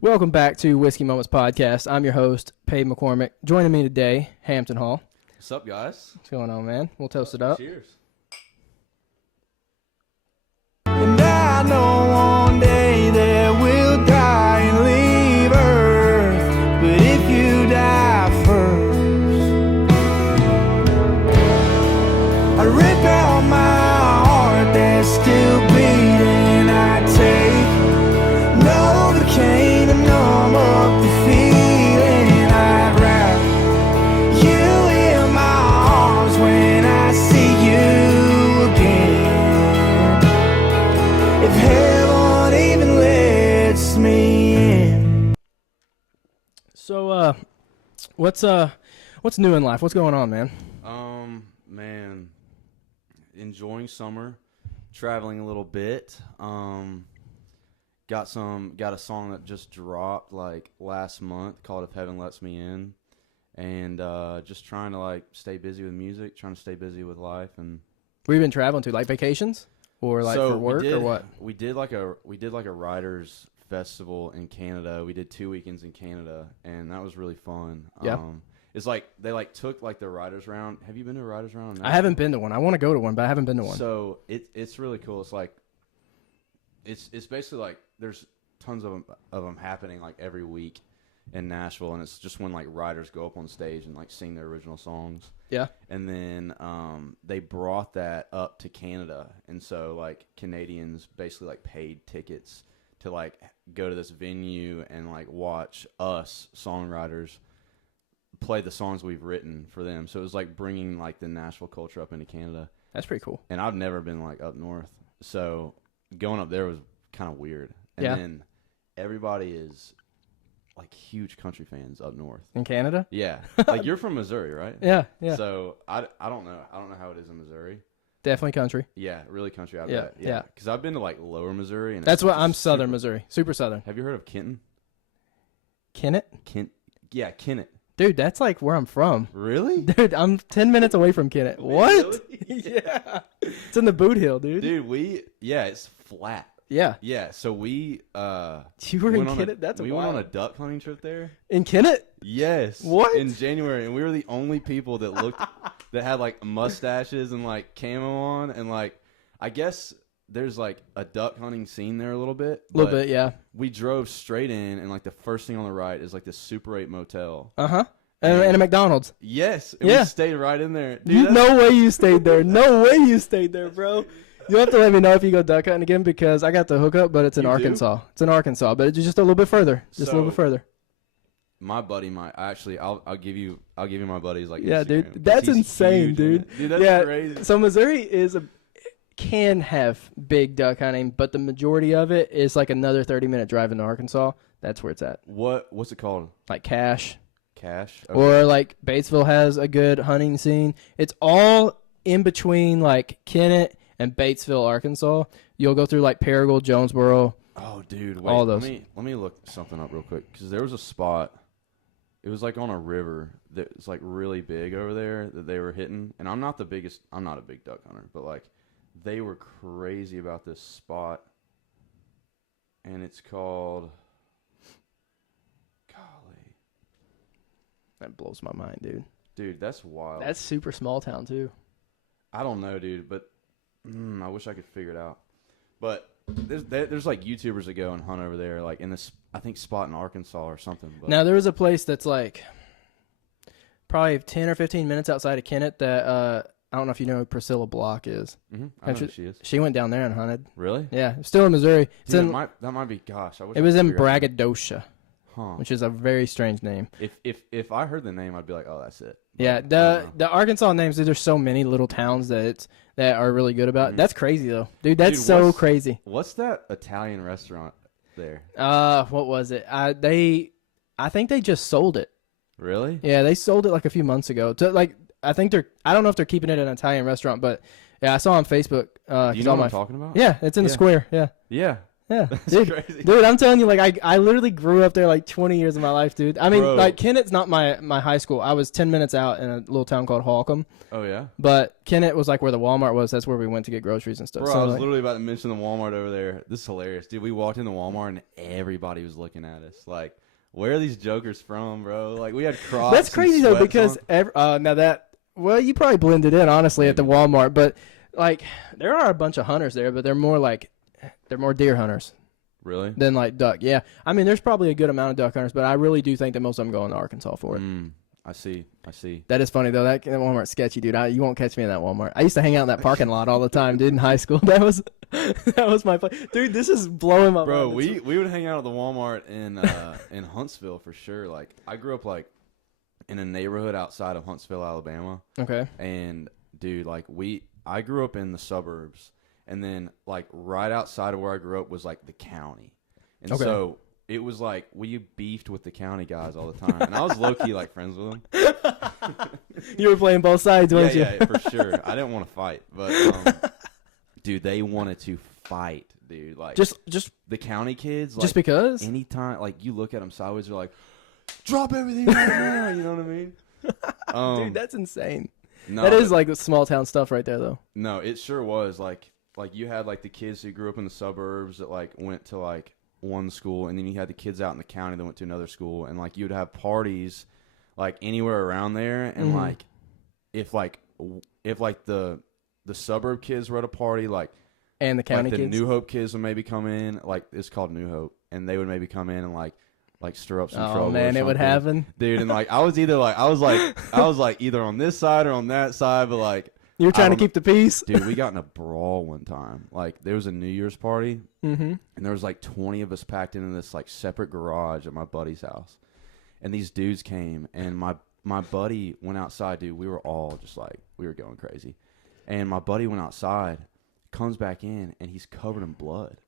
Welcome back to Whiskey Moments Podcast. I'm your host, Paige McCormick. Joining me today, Hampton Hall. What's up, guys? What's going on, man? We'll toast it up. Cheers. And I know one day that we'll die and leave Earth. But if you die first, I rip out my heart that's still beating. I take Novocaine to numb up the feeling. I'd wrap you in my arms when I see you again. If heaven even lets me in. So, what's new in life? What's going on, man? Man, enjoying summer, traveling a little bit. Got a song that just dropped like last month called "If Heaven Lets Me In," and just trying to like stay busy with music, trying to stay busy with life. And Where you been traveling to? Like vacations, or like for work, or what? We did like a writers festival in Canada. We did 2 weekends in Canada, and that was really fun. Yeah. It's like they like took like the writers round. Have you been to a writers round? I haven't been to one. I want to go to one, but I haven't been to one. So it's really cool. It's like it's basically like there's tons of them happening like every week in Nashville, and it's just when like writers go up on stage and like sing their original songs. Yeah. And then they brought that up to Canada, and so like Canadians basically like paid tickets to like go to this venue and like watch us songwriters play the songs we've written for them. So it was like bringing like the Nashville culture up into Canada. That's pretty cool. And I've never been like up north, so going up there was kind of weird. And Yeah. then everybody is like huge country fans up north. In Canada? Yeah. Like you're from Missouri, right? Yeah, yeah. So I don't know. I don't know how it is in Missouri. Definitely country. Yeah, really country. I Yeah, bet. yeah. Because I've been to like lower Missouri. And That's it's what just I'm southern super- Missouri. Super southern. Have you heard of Kenton? Kennett? Yeah, Kennett. Dude, that's like where I'm from. Really? Dude, I'm 10 minutes away from Kennett. What? Really? Yeah. It's in the Boot Hill, dude. Dude, it's flat. Yeah. Yeah, so we You were in went on Kennett? That's we wild. went on a duck hunting trip there. In Kennett? Yes. What? In January, and we were the only people that looked that had like mustaches and like camo on, and like I guess there's like a duck hunting scene there a little bit. A little but bit, yeah. We drove straight in, and like the first thing on the right is like this Super 8 motel. Uh-huh. And a McDonald's. Yes. And Yeah. we stayed right in there. Dude, No way you stayed there. No way you stayed there, bro. You'll have to let me know if you go duck hunting again, because I got the hookup, but it's in You do? Arkansas. It's in Arkansas, but it's just a little bit further. Just a little So- bit further. my buddy I'll give you my buddy's like Yeah, Instagram, dude. 'cause That's he's insane, huge, dude. man. Dude, that's Yeah, crazy. So Missouri can have big duck hunting, but the majority of it is like another 30-minute drive into Arkansas. That's where it's at. What's it called? Like Cache. Cache? Or like Batesville has a good hunting scene. It's all in between like Kennett and Batesville, Arkansas. You'll go through like Paragould, Jonesboro. Oh, dude, wait. All those. Let me look something up real quick, because there was a spot. It was like on a river that was like really big over there that they were hitting. And I'm not a big duck hunter, but like they were crazy about this spot. And it's called, golly, That blows my mind, dude. dude, that's wild. That's super small town too. I don't know, dude, but I wish I could figure it out. But there's like YouTubers that go and hunt over there, like in this, I think, spot in Arkansas or something. But Now there is a place that's like probably 10 or 15 minutes outside of Kennett that I don't know if you know who Priscilla Block is. I know who she is. She went down there and hunted. Really? Yeah, still in Missouri. It's Dude, in, that might be. Gosh, I wish it I was could in figure out- Braggadocia, Huh. which is a very strange name. If I heard the name, I'd be like, oh, that's it. But Yeah, I don't know. the Arkansas names, there's so many little towns that are really good about. That's crazy though, dude. That's Dude, so crazy. What's that Italian restaurant there? What was it? I think they just sold it. Really? Yeah, they sold it like a few months ago. To like, I don't know if they're keeping it an Italian restaurant, but yeah, I saw on Facebook. Do you know what I'm talking about? Yeah, it's in the square. Yeah, Yeah. Yeah, That's crazy. dude, I'm telling you, like, I literally grew up there like 20 years of my life, dude. I mean, Bro. like, Kennett's not my high school. I was 10 minutes out in a little town called Holcomb. Oh yeah. But Kennett was like where the Walmart was. That's where we went to get groceries and stuff. Bro, so, I was like, literally about to mention the Walmart over there. This is hilarious, dude. We walked into Walmart and everybody was looking at us. Like, where are these jokers from, bro? Like, we had Crocs. that's crazy though, because now that, well, you probably blended in honestly at the Walmart, but like there are a bunch of hunters there, but they're more deer hunters Really? than like duck. Yeah, I mean, there's probably a good amount of duck hunters, but I really do think that most of them go into Arkansas for it. I see. That is funny though. That Walmart's sketchy, dude. You won't catch me in that Walmart. I used to hang out in that parking lot all the time, dude. In high school, that was my place, dude. This is blowing my Bro, mind. we would hang out at the Walmart in Huntsville for sure. Like, I grew up like in a neighborhood outside of Huntsville, Alabama. Okay. And dude, like I grew up in the suburbs, and then like right outside of where I grew up was like the county, and Okay. so it was like we beefed with the county guys all the time, and I was low key like friends with them. You were playing both sides, weren't you? Yeah, for sure. I didn't want to fight, but dude, they wanted to fight, dude. Like Just the county kids, like, just because. anytime like you look at them sideways, they're like, drop everything right now. You know what I mean? Dude, that's insane. No, That is like the small town stuff right there, though. no, it sure was. Like you had like the kids who grew up in the suburbs that like went to like one school, and then you had the kids out in the county that went to another school, and like you'd have parties like anywhere around there, and like if the suburb kids were at a party, like And the county the kids. New Hope kids would maybe come in, like it's called New Hope, and they would maybe come in and like stir up some trouble. Oh man, or it would something. happen. Dude, and like I was either on this side or on that side, but like You were trying to don't- keep the peace. dude, we got in a brawl one time. Like there was a New Year's party, and there was like 20 of us packed into this like separate garage at my buddy's house, and these dudes came, and my buddy went outside. Dude, we were all just like we were going crazy, and my buddy went outside, comes back in, and he's covered in blood,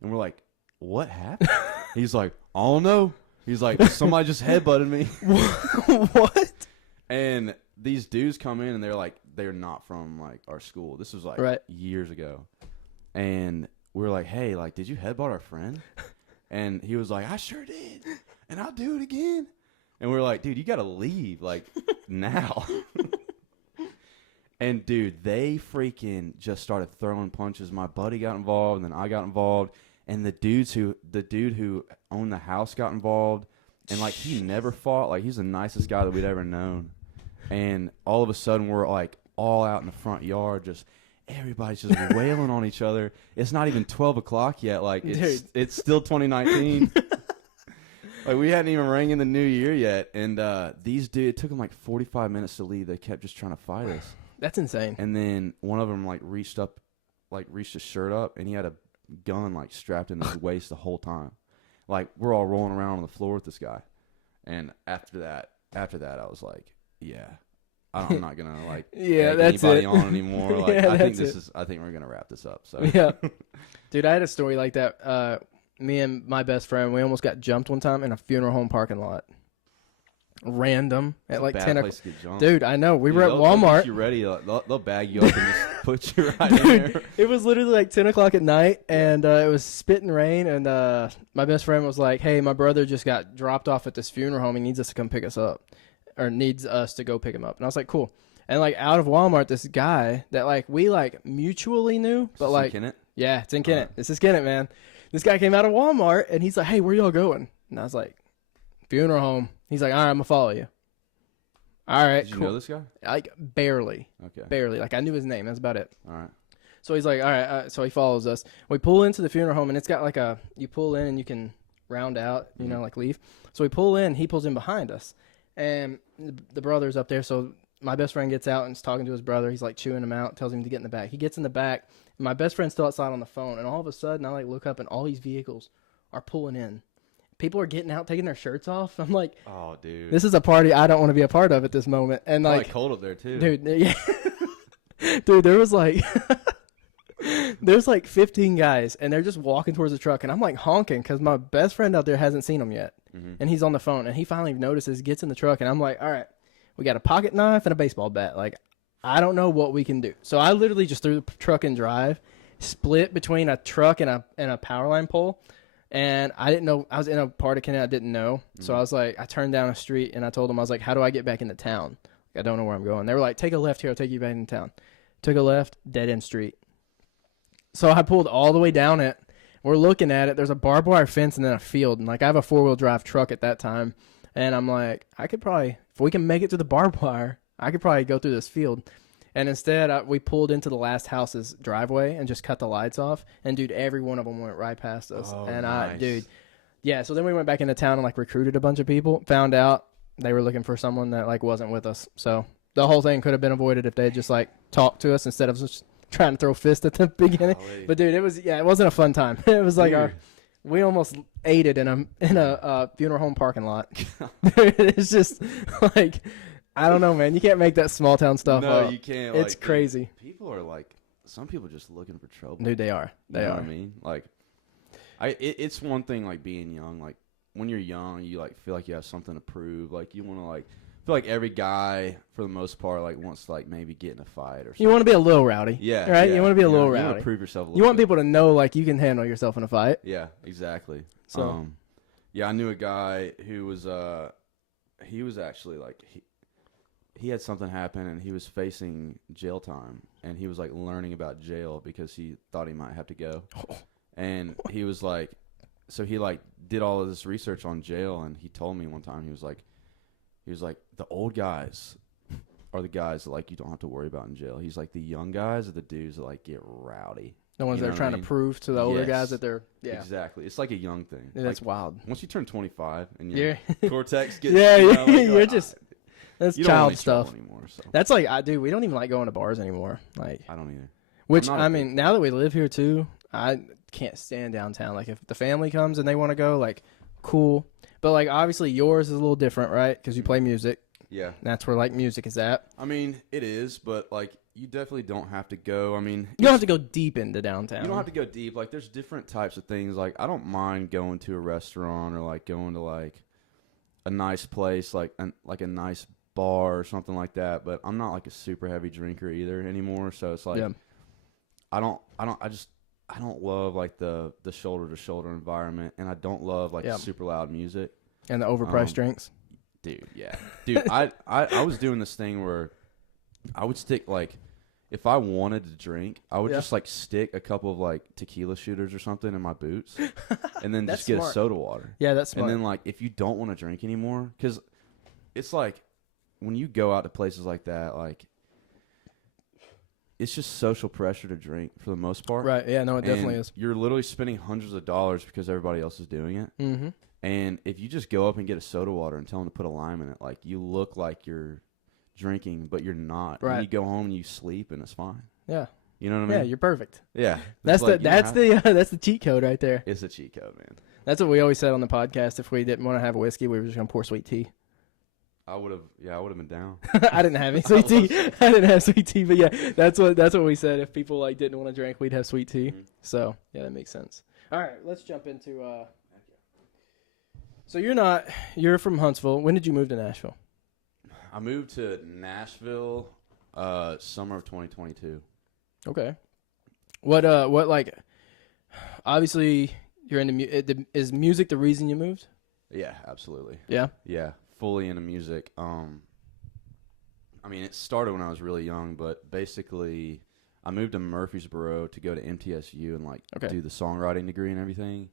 and we're like, what happened? He's like, I don't know. He's like, somebody just headbutted me. What? And these dudes come in, and they're not from like our school. This was like Right. years ago. And we were like, hey, like, did you headbutt our friend? And he was like, I sure did. And I'll do it again. And we were like, dude, you got to leave like now. And dude, they freaking just started throwing punches. My buddy got involved, and then I got involved. And the dude who owned the house got involved, and like he never fought. Like he's the nicest guy that we'd ever known. And all of a sudden, we're like all out in the front yard, just everybody's just wailing on each other. It's not even 12 o'clock yet. Like it's still 2019. Like we hadn't even rang in the new year yet. And these dudes, it took them like 45 minutes to leave. They kept just trying to fight us. That's insane. And then one of them like reached his shirt up, and he had a gun like strapped in his waist the whole time. Like we're all rolling around on the floor with this guy. And after that I was like, yeah, I'm not gonna like Yeah, egg that's anybody it. on anymore. Like Yeah, I think that's I think we're gonna wrap this up. So Yeah. Dude, I had a story like that. Me and my best friend, we almost got jumped one time in a funeral home parking lot. Random at like bad 10 place to get jumped. Dude, I know. We Dude, were at they'll Walmart. get you ready. They'll bag you up and just put you right in Dude, there. it was literally like 10 o'clock at night, and it was spitting rain, and my best friend was like, hey, my brother just got dropped off at this funeral home. He needs us to come pick us up, or needs us to go pick him up. And I was like, cool. And like out of Walmart, this guy that like we like mutually knew, but like, Kennett? yeah, it's in Kennett. This is Kennett, man. This guy came out of Walmart, and he's like, hey, where y'all going? And I was like, funeral home. He's like, all right, I'm going to follow you. All right, Did you cool. know this guy? Like, barely. Okay. Barely. Like, I knew his name. That's about it. All right. So he's like, all right. So he follows us. We pull into the funeral home, and it's got like you pull in, and you can round out, you know, like leave. So we pull in. He pulls in behind us. And the brother's up there. So my best friend gets out and is talking to his brother. He's like chewing him out, tells him to get in the back. He gets in the back. And my best friend's still outside on the phone. And all of a sudden, I like look up, and all these vehicles are pulling in. People are getting out, taking their shirts off. I'm like, Oh, dude. this is a party I don't want to be a part of at this moment. And Probably like, cold up there too. dude, yeah. Dude, there was like, there's like 15 guys, and they're just walking towards the truck, and I'm like honking because my best friend out there hasn't seen them yet, and he's on the phone, and he finally notices, gets in the truck, and I'm like, all right, we got a pocket knife and a baseball bat. Like, I don't know what we can do. So I literally just threw the truck in drive, split between a truck and a power line pole. And I didn't know. I was in a part of Canada I didn't know. So I was like, I turned down a street and I told them, I was like, how do I get back into town? I don't know where I'm going. They were like, take a left here. I'll take you back into town. Took a left, dead end street. So I pulled all the way down it. We're looking at it. There's a barbed wire fence and then a field. And like I have a 4-wheel drive truck at that time. And I'm like, I could probably, if we can make it to the barbed wire, I could probably go through this field. And instead, we pulled into the last house's driveway and just cut the lights off. And, dude, every one of them went right past us. Oh, and nice. Yeah, so then we went back into town and, like, recruited a bunch of people. Found out they were looking for someone that, like, wasn't with us. So the whole thing could have been avoided if they had just, like, talked to us instead of just trying to throw fists at the beginning. Golly. But, dude, it wasn't a fun time. It was like we almost ate it in a funeral home parking lot. It's just, like... I don't know, man. You can't make that small town stuff up. No, you can't. It's like, crazy. People are like, some people are just looking for trouble. Dude, they are. They you know are. what I mean? Like, it's one thing, like, being young. Like, when you're young, you, like, feel like you have something to prove. Like, you want to, like, feel like every guy, for the most part, like, wants to, like, maybe get in a fight or something. You want to be a little rowdy. Yeah. Right? Yeah. You want to be a little You rowdy. want to prove yourself a little You want bit. people to know, like, you can handle yourself in a fight. Yeah, exactly. So. Yeah, I knew a guy who was, he was actually, like, he had something happen and he was facing jail time and he was like learning about jail because he thought he might have to go. And he was like, so he like did all of this research on jail and he told me one time, he was like, the old guys are the guys that like you don't have to worry about in jail. He's like, the young guys are the dudes that like get rowdy. The ones that are trying to prove to the older guys that they're, Exactly. It's like a young thing. Yeah, that's wild. Once you turn 25 and your cortex gets, you're just... That's you don't child want any stuff. trouble anymore, so. That's like, dude, we don't even like going to bars anymore. Like, I don't either. Which, I mean, now that we live here too, I can't stand downtown. Like, if the family comes and they want to go, like, cool. But, like, obviously yours is a little different, right? Because you play music. Yeah. That's where, like, music is at. I mean, it is, but, like, you definitely don't have to go. I mean, you don't have to go deep into downtown. You don't have to go deep. Like, there's different types of things. Like, I don't mind going to a restaurant or, like, going to, like, a nice place, like a nice bar or something like that, but I'm not like a super heavy drinker either anymore, so it's like I don't love like the shoulder to shoulder environment, and I don't love like super loud music and the overpriced drinks. Dude, I was doing this thing where I would stick, like, if I wanted to drink, I would just like stick a couple of like tequila shooters or something in my boots and then just get a soda water. Yeah, that's smart. And then like if you don't want to drink anymore, because it's like when you go out to places like that, like, it's just social pressure to drink for the most part. Right, yeah, no, it definitely is. You're literally spending hundreds of dollars because everybody else is doing it. Mm-hmm. And if you just go up and get a soda water and tell them to put a lime in it, like, you look like you're drinking, but you're not. Right. And you go home and you sleep, and it's fine. Yeah. You know what I mean? Yeah, you're perfect. Yeah. That's the cheat code right there. It's a cheat code, man. That's what we always said on the podcast. If we didn't want to have a whiskey, we were just going to pour sweet tea. I would have been down. I didn't have any sweet tea. I didn't have sweet tea, but yeah, that's what we said. If people like didn't want to drink, we'd have sweet tea. Mm-hmm. So yeah, that makes sense. All right, let's jump into. So you're from Huntsville. When did you move to Nashville? I moved to Nashville, summer of 2022. Okay. What like? Obviously, you're into is music the reason you moved? Yeah, absolutely. Yeah. Yeah. Fully into music. I mean, it started when I was really young, but basically, I moved to Murfreesboro to go to MTSU and like do the songwriting degree and everything.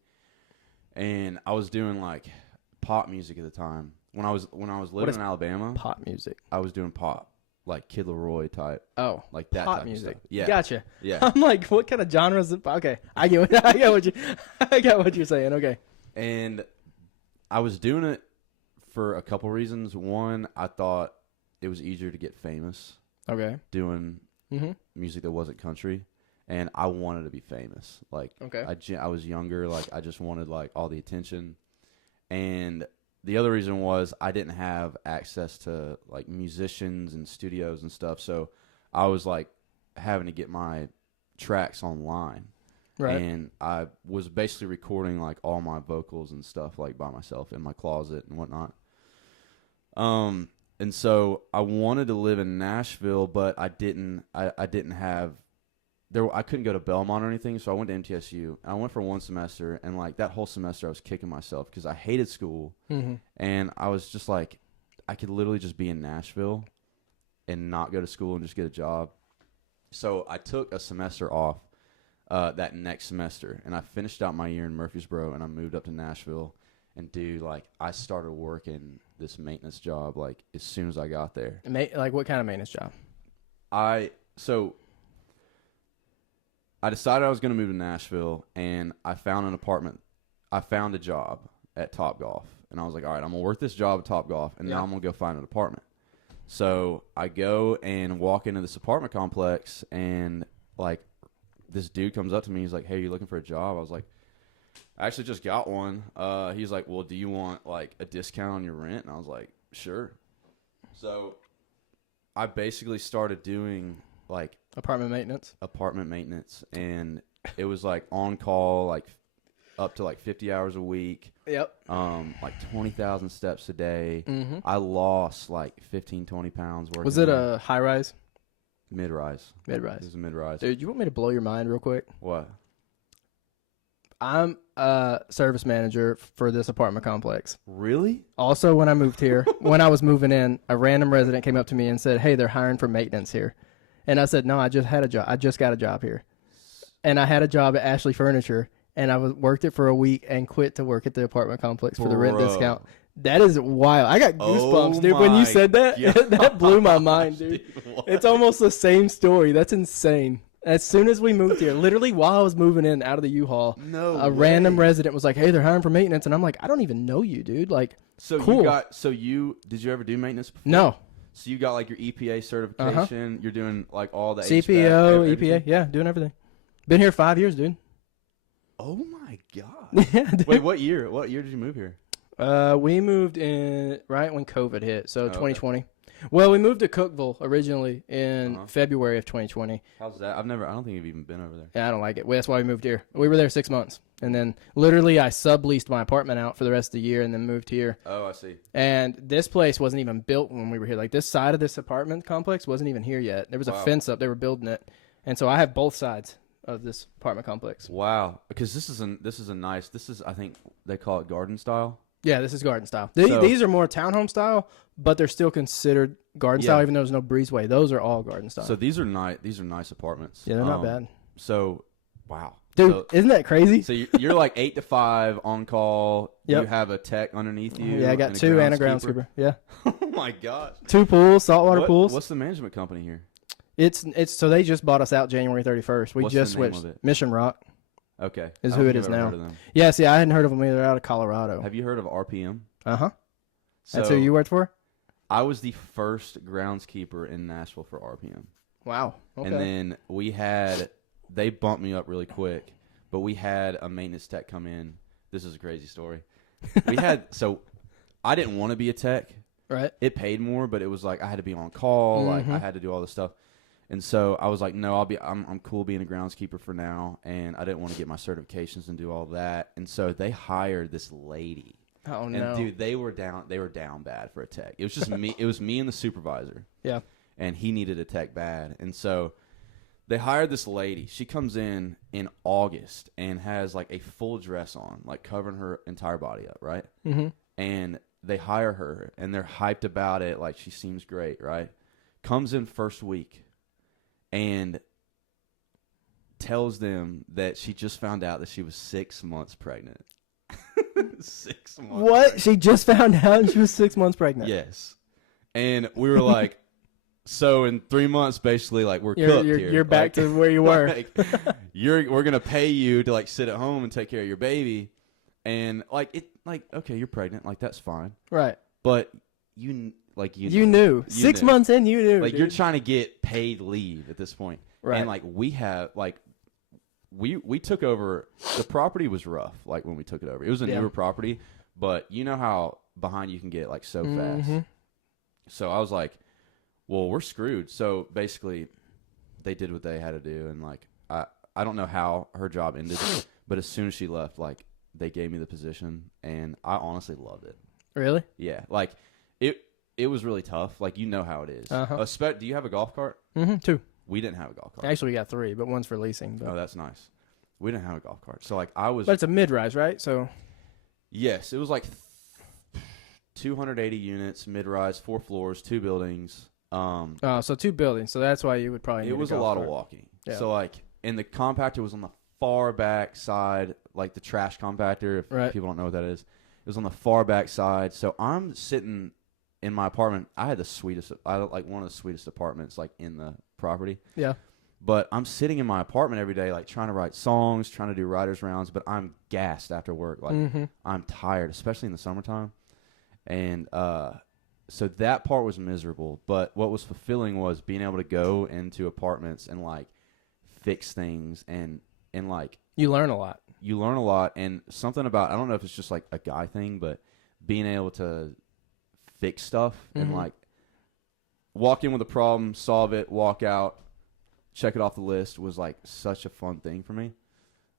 And I was doing like pop music at the time. When I was living in Alabama, pop music. I was doing pop, like Kid Laroi type. Oh, like that pop type music. Of stuff. Yeah, gotcha. Yeah, I'm like, what kind of genres? Okay, I get what you're saying. Okay, and I was doing it for a couple reasons. One, I thought it was easier to get famous. Okay. Doing music that wasn't country, and I wanted to be famous. Like, I was younger. Like, I just wanted like all the attention, and the other reason was I didn't have access to like musicians and studios and stuff. So I was like having to get my tracks online. Right. And I was basically recording like all my vocals and stuff like by myself in my closet and whatnot. And so I wanted to live in Nashville, but I didn't have I couldn't go to Belmont or anything, so I went to MTSU. I went for 1 semester, and like that whole semester I was kicking myself because I hated school, and I was just like, I could literally just be in Nashville and not go to school and just get a job. So I took a semester off that next semester, and I finished out my year in Murfreesboro, and I moved up to Nashville. And dude, like I started working this maintenance job like as soon as I got there. Like what kind of maintenance job? I decided I was going to move to Nashville, and I found an apartment. I found a job at Topgolf, and I was like, all right, I'm going to work this job at Topgolf, and now I'm going to go find an apartment. So I go and walk into this apartment complex, and like this dude comes up to me. He's like, hey, you looking for a job? I was like, I actually just got one. He's like, well, do you want like a discount on your rent? And I was like, sure. So I basically started doing like apartment maintenance, and it was like on call, like up to like 50 hours a week. Yep. Like 20,000 steps a day. I lost like 15, 20 pounds working. Was it a high rise? Mid-rise. It was a mid-rise. Dude, you want me to blow your mind real quick? What? I'm a service manager for this apartment complex. Really? Also, when I moved here, when I was moving in, a random resident came up to me and said, hey, they're hiring for maintenance here. And I said, no, I just had a job. I just got a job here. And I had a job at Ashley Furniture, and I worked it for a week and quit to work at the apartment complex for the rent discount. That is wild. I got goosebumps, dude. When you said that, that blew my mind, dude. It's almost the same story. That's insane. As soon as we moved here, literally while I was moving in out of the U-Haul, random resident was like, hey, they're hiring for maintenance. And I'm like, I don't even know you, dude. Like, so cool. Did you ever do maintenance before? No. So you got like your EPA certification. You're doing like all the CPO, EPA. Yeah, doing everything. Been here 5 years, dude. Oh my God. Yeah, dude. Wait, what year? What year did you move here? We moved in right when COVID hit, so 2020. Okay. Well, we moved to Cookeville originally in February of 2020. How's that? I don't think you've even been over there. Yeah, I don't like it. Well, that's why we moved here. We were there 6 months, and then literally I subleased my apartment out for the rest of the year, and then moved here. Oh, I see. And this place wasn't even built when we were here. Like this side of this apartment complex wasn't even here yet. There was a fence up. They were building it, and so I have both sides of this apartment complex. Wow, because this is I think they call it garden style. Yeah, this is garden style. These are more townhome style, but they're still considered garden style, even though there's no breezeway. Those are all garden style. So these are nice apartments. Yeah, they're not bad. So, wow. Dude, isn't that crazy? So you're like 8 to 5 on call. Yep. You have a tech underneath you. Yeah, I got 2 and a groundskeeper. Yeah. Oh my gosh. 2 pools, saltwater pools. What's the management company here? It's so they just bought us out January 31st. We just switched. Mission Rock. Okay. Is who it is now. Yeah, see, I hadn't heard of them either. They're out of Colorado. Have you heard of RPM? Uh-huh. So that's who you worked for? I was the first groundskeeper in Nashville for RPM. Wow. Okay. And then they bumped me up really quick, but we had a maintenance tech come in. This is a crazy story. So I didn't want to be a tech. Right. It paid more, but it was like I had to be on call. Like I had to do all this stuff. And so I was like, no, I'm cool being a groundskeeper for now. And I didn't want to get my certifications and do all that. And so they hired this lady. Oh no. And dude, they were down bad for a tech. It was just me. It was me and the supervisor. Yeah. And he needed a tech bad. And so they hired this lady. She comes in August and has like a full dress on, like covering her entire body up, right? Mm-hmm. And they hire her and they're hyped about it. Like she seems great, right? Comes in first week. And tells them that she just found out that she was 6 months pregnant. 6 months. What? Pregnant. She just found out she was 6 months pregnant? Yes. And we were like, so in 3 months, basically, like we're cooked here. You're back to where you were. Like, we're gonna pay you to like sit at home and take care of your baby, and okay, you're pregnant, like that's fine, right? But you knew. 6 months in, you knew. Like dude. You're trying to get paid leave at this point. Right. And like we took over. The property was rough. Like when we took it over, it was a newer property, but you know how behind you can get like so fast. So I was like, well, we're screwed. So basically, they did what they had to do, and like I don't know how her job ended, but as soon as she left, like they gave me the position, and I honestly loved it. Really? Yeah. Like it was really tough. Like, you know how it is. Do you have a golf cart? 2. We didn't have a golf cart. Actually, we got 3, but one's for leasing. But. Oh, that's nice. We didn't have a golf cart. So, like, But it's a mid-rise, right? So. Yes, it was like 280 units, mid-rise, 4 floors, 2 buildings. So 2 buildings. So that's why you would probably need It was a lot of walking. Yeah. So, like, and the compactor was on the far back side, like the trash compactor, if people don't know what that is. It was on the far back side. So I'm sitting in my apartment. I had one of the sweetest apartments, like, in the property. Yeah. But I'm sitting in my apartment every day, like, trying to write songs, trying to do writer's rounds, but I'm gassed after work. Like, I'm tired, especially in the summertime. And so that part was miserable. But what was fulfilling was being able to go into apartments and, like, fix things and like... You learn a lot. You learn a lot. And something about, I don't know if it's just, like, a guy thing, but being able to fix stuff and, like, walk in with a problem, solve it, walk out, check it off the list was, like, such a fun thing for me.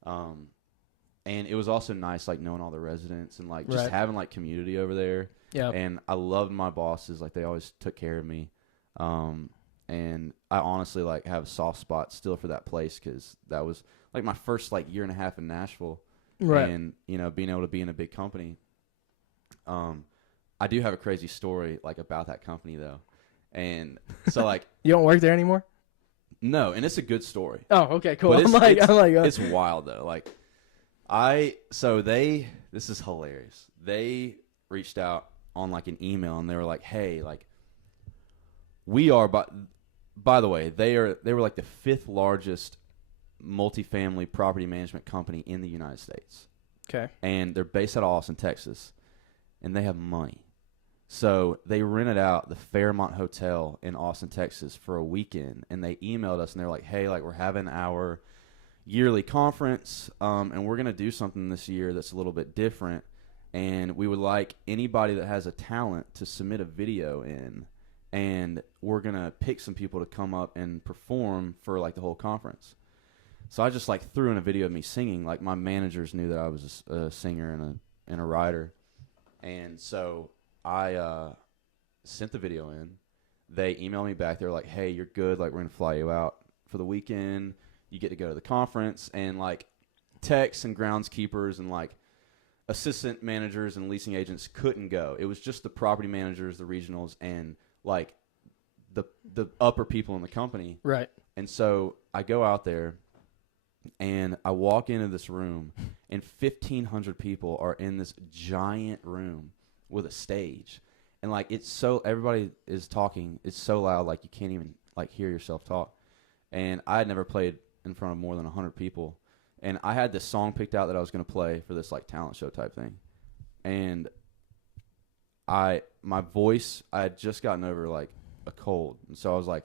And it was also nice, like, knowing all the residents and, like, just having, like, community over there. Yeah. And I loved my bosses. Like, they always took care of me. And I honestly, like, have a soft spot still for that place because that was, like, my first, like, year and a half in Nashville. Right. And, you know, being able to be in a big company. I do have a crazy story, like, about that company, though. And so, like... You don't work there anymore? No, and it's a good story. Oh, okay, cool. But it's it's wild, though. Like, this is hilarious. They reached out on, like, an email, and they were like, hey, like, we are, by the way, they were, like, the 5th largest multifamily property management company in the United States. Okay. And they're based out of Austin, Texas, and they have money. So they rented out the Fairmont Hotel in Austin, Texas for a weekend, and they emailed us, and they're like, hey, like, we're having our yearly conference, and we're going to do something this year that's a little bit different, and we would like anybody that has a talent to submit a video in, and we're going to pick some people to come up and perform for, like, the whole conference. So I just, like, threw in a video of me singing. Like, my managers knew that I was a singer and a writer, and so I sent the video in. They emailed me back. They were like, hey, you're good. Like, we're going to fly you out for the weekend. You get to go to the conference. And, like, techs and groundskeepers and, like, assistant managers and leasing agents couldn't go. It was just the property managers, the regionals, and, like, the upper people in the company. Right. And so I go out there, and I walk into this room, and 1,500 people are in this giant room with a stage, and, like, it's so, everybody is talking, it's so loud, like, you can't even, like, hear yourself talk. And I had never played in front of more than 100 people, and I had this song picked out that I was going to play for this, like, talent show type thing. And my voice, I had just gotten over, like, a cold, and so I was, like,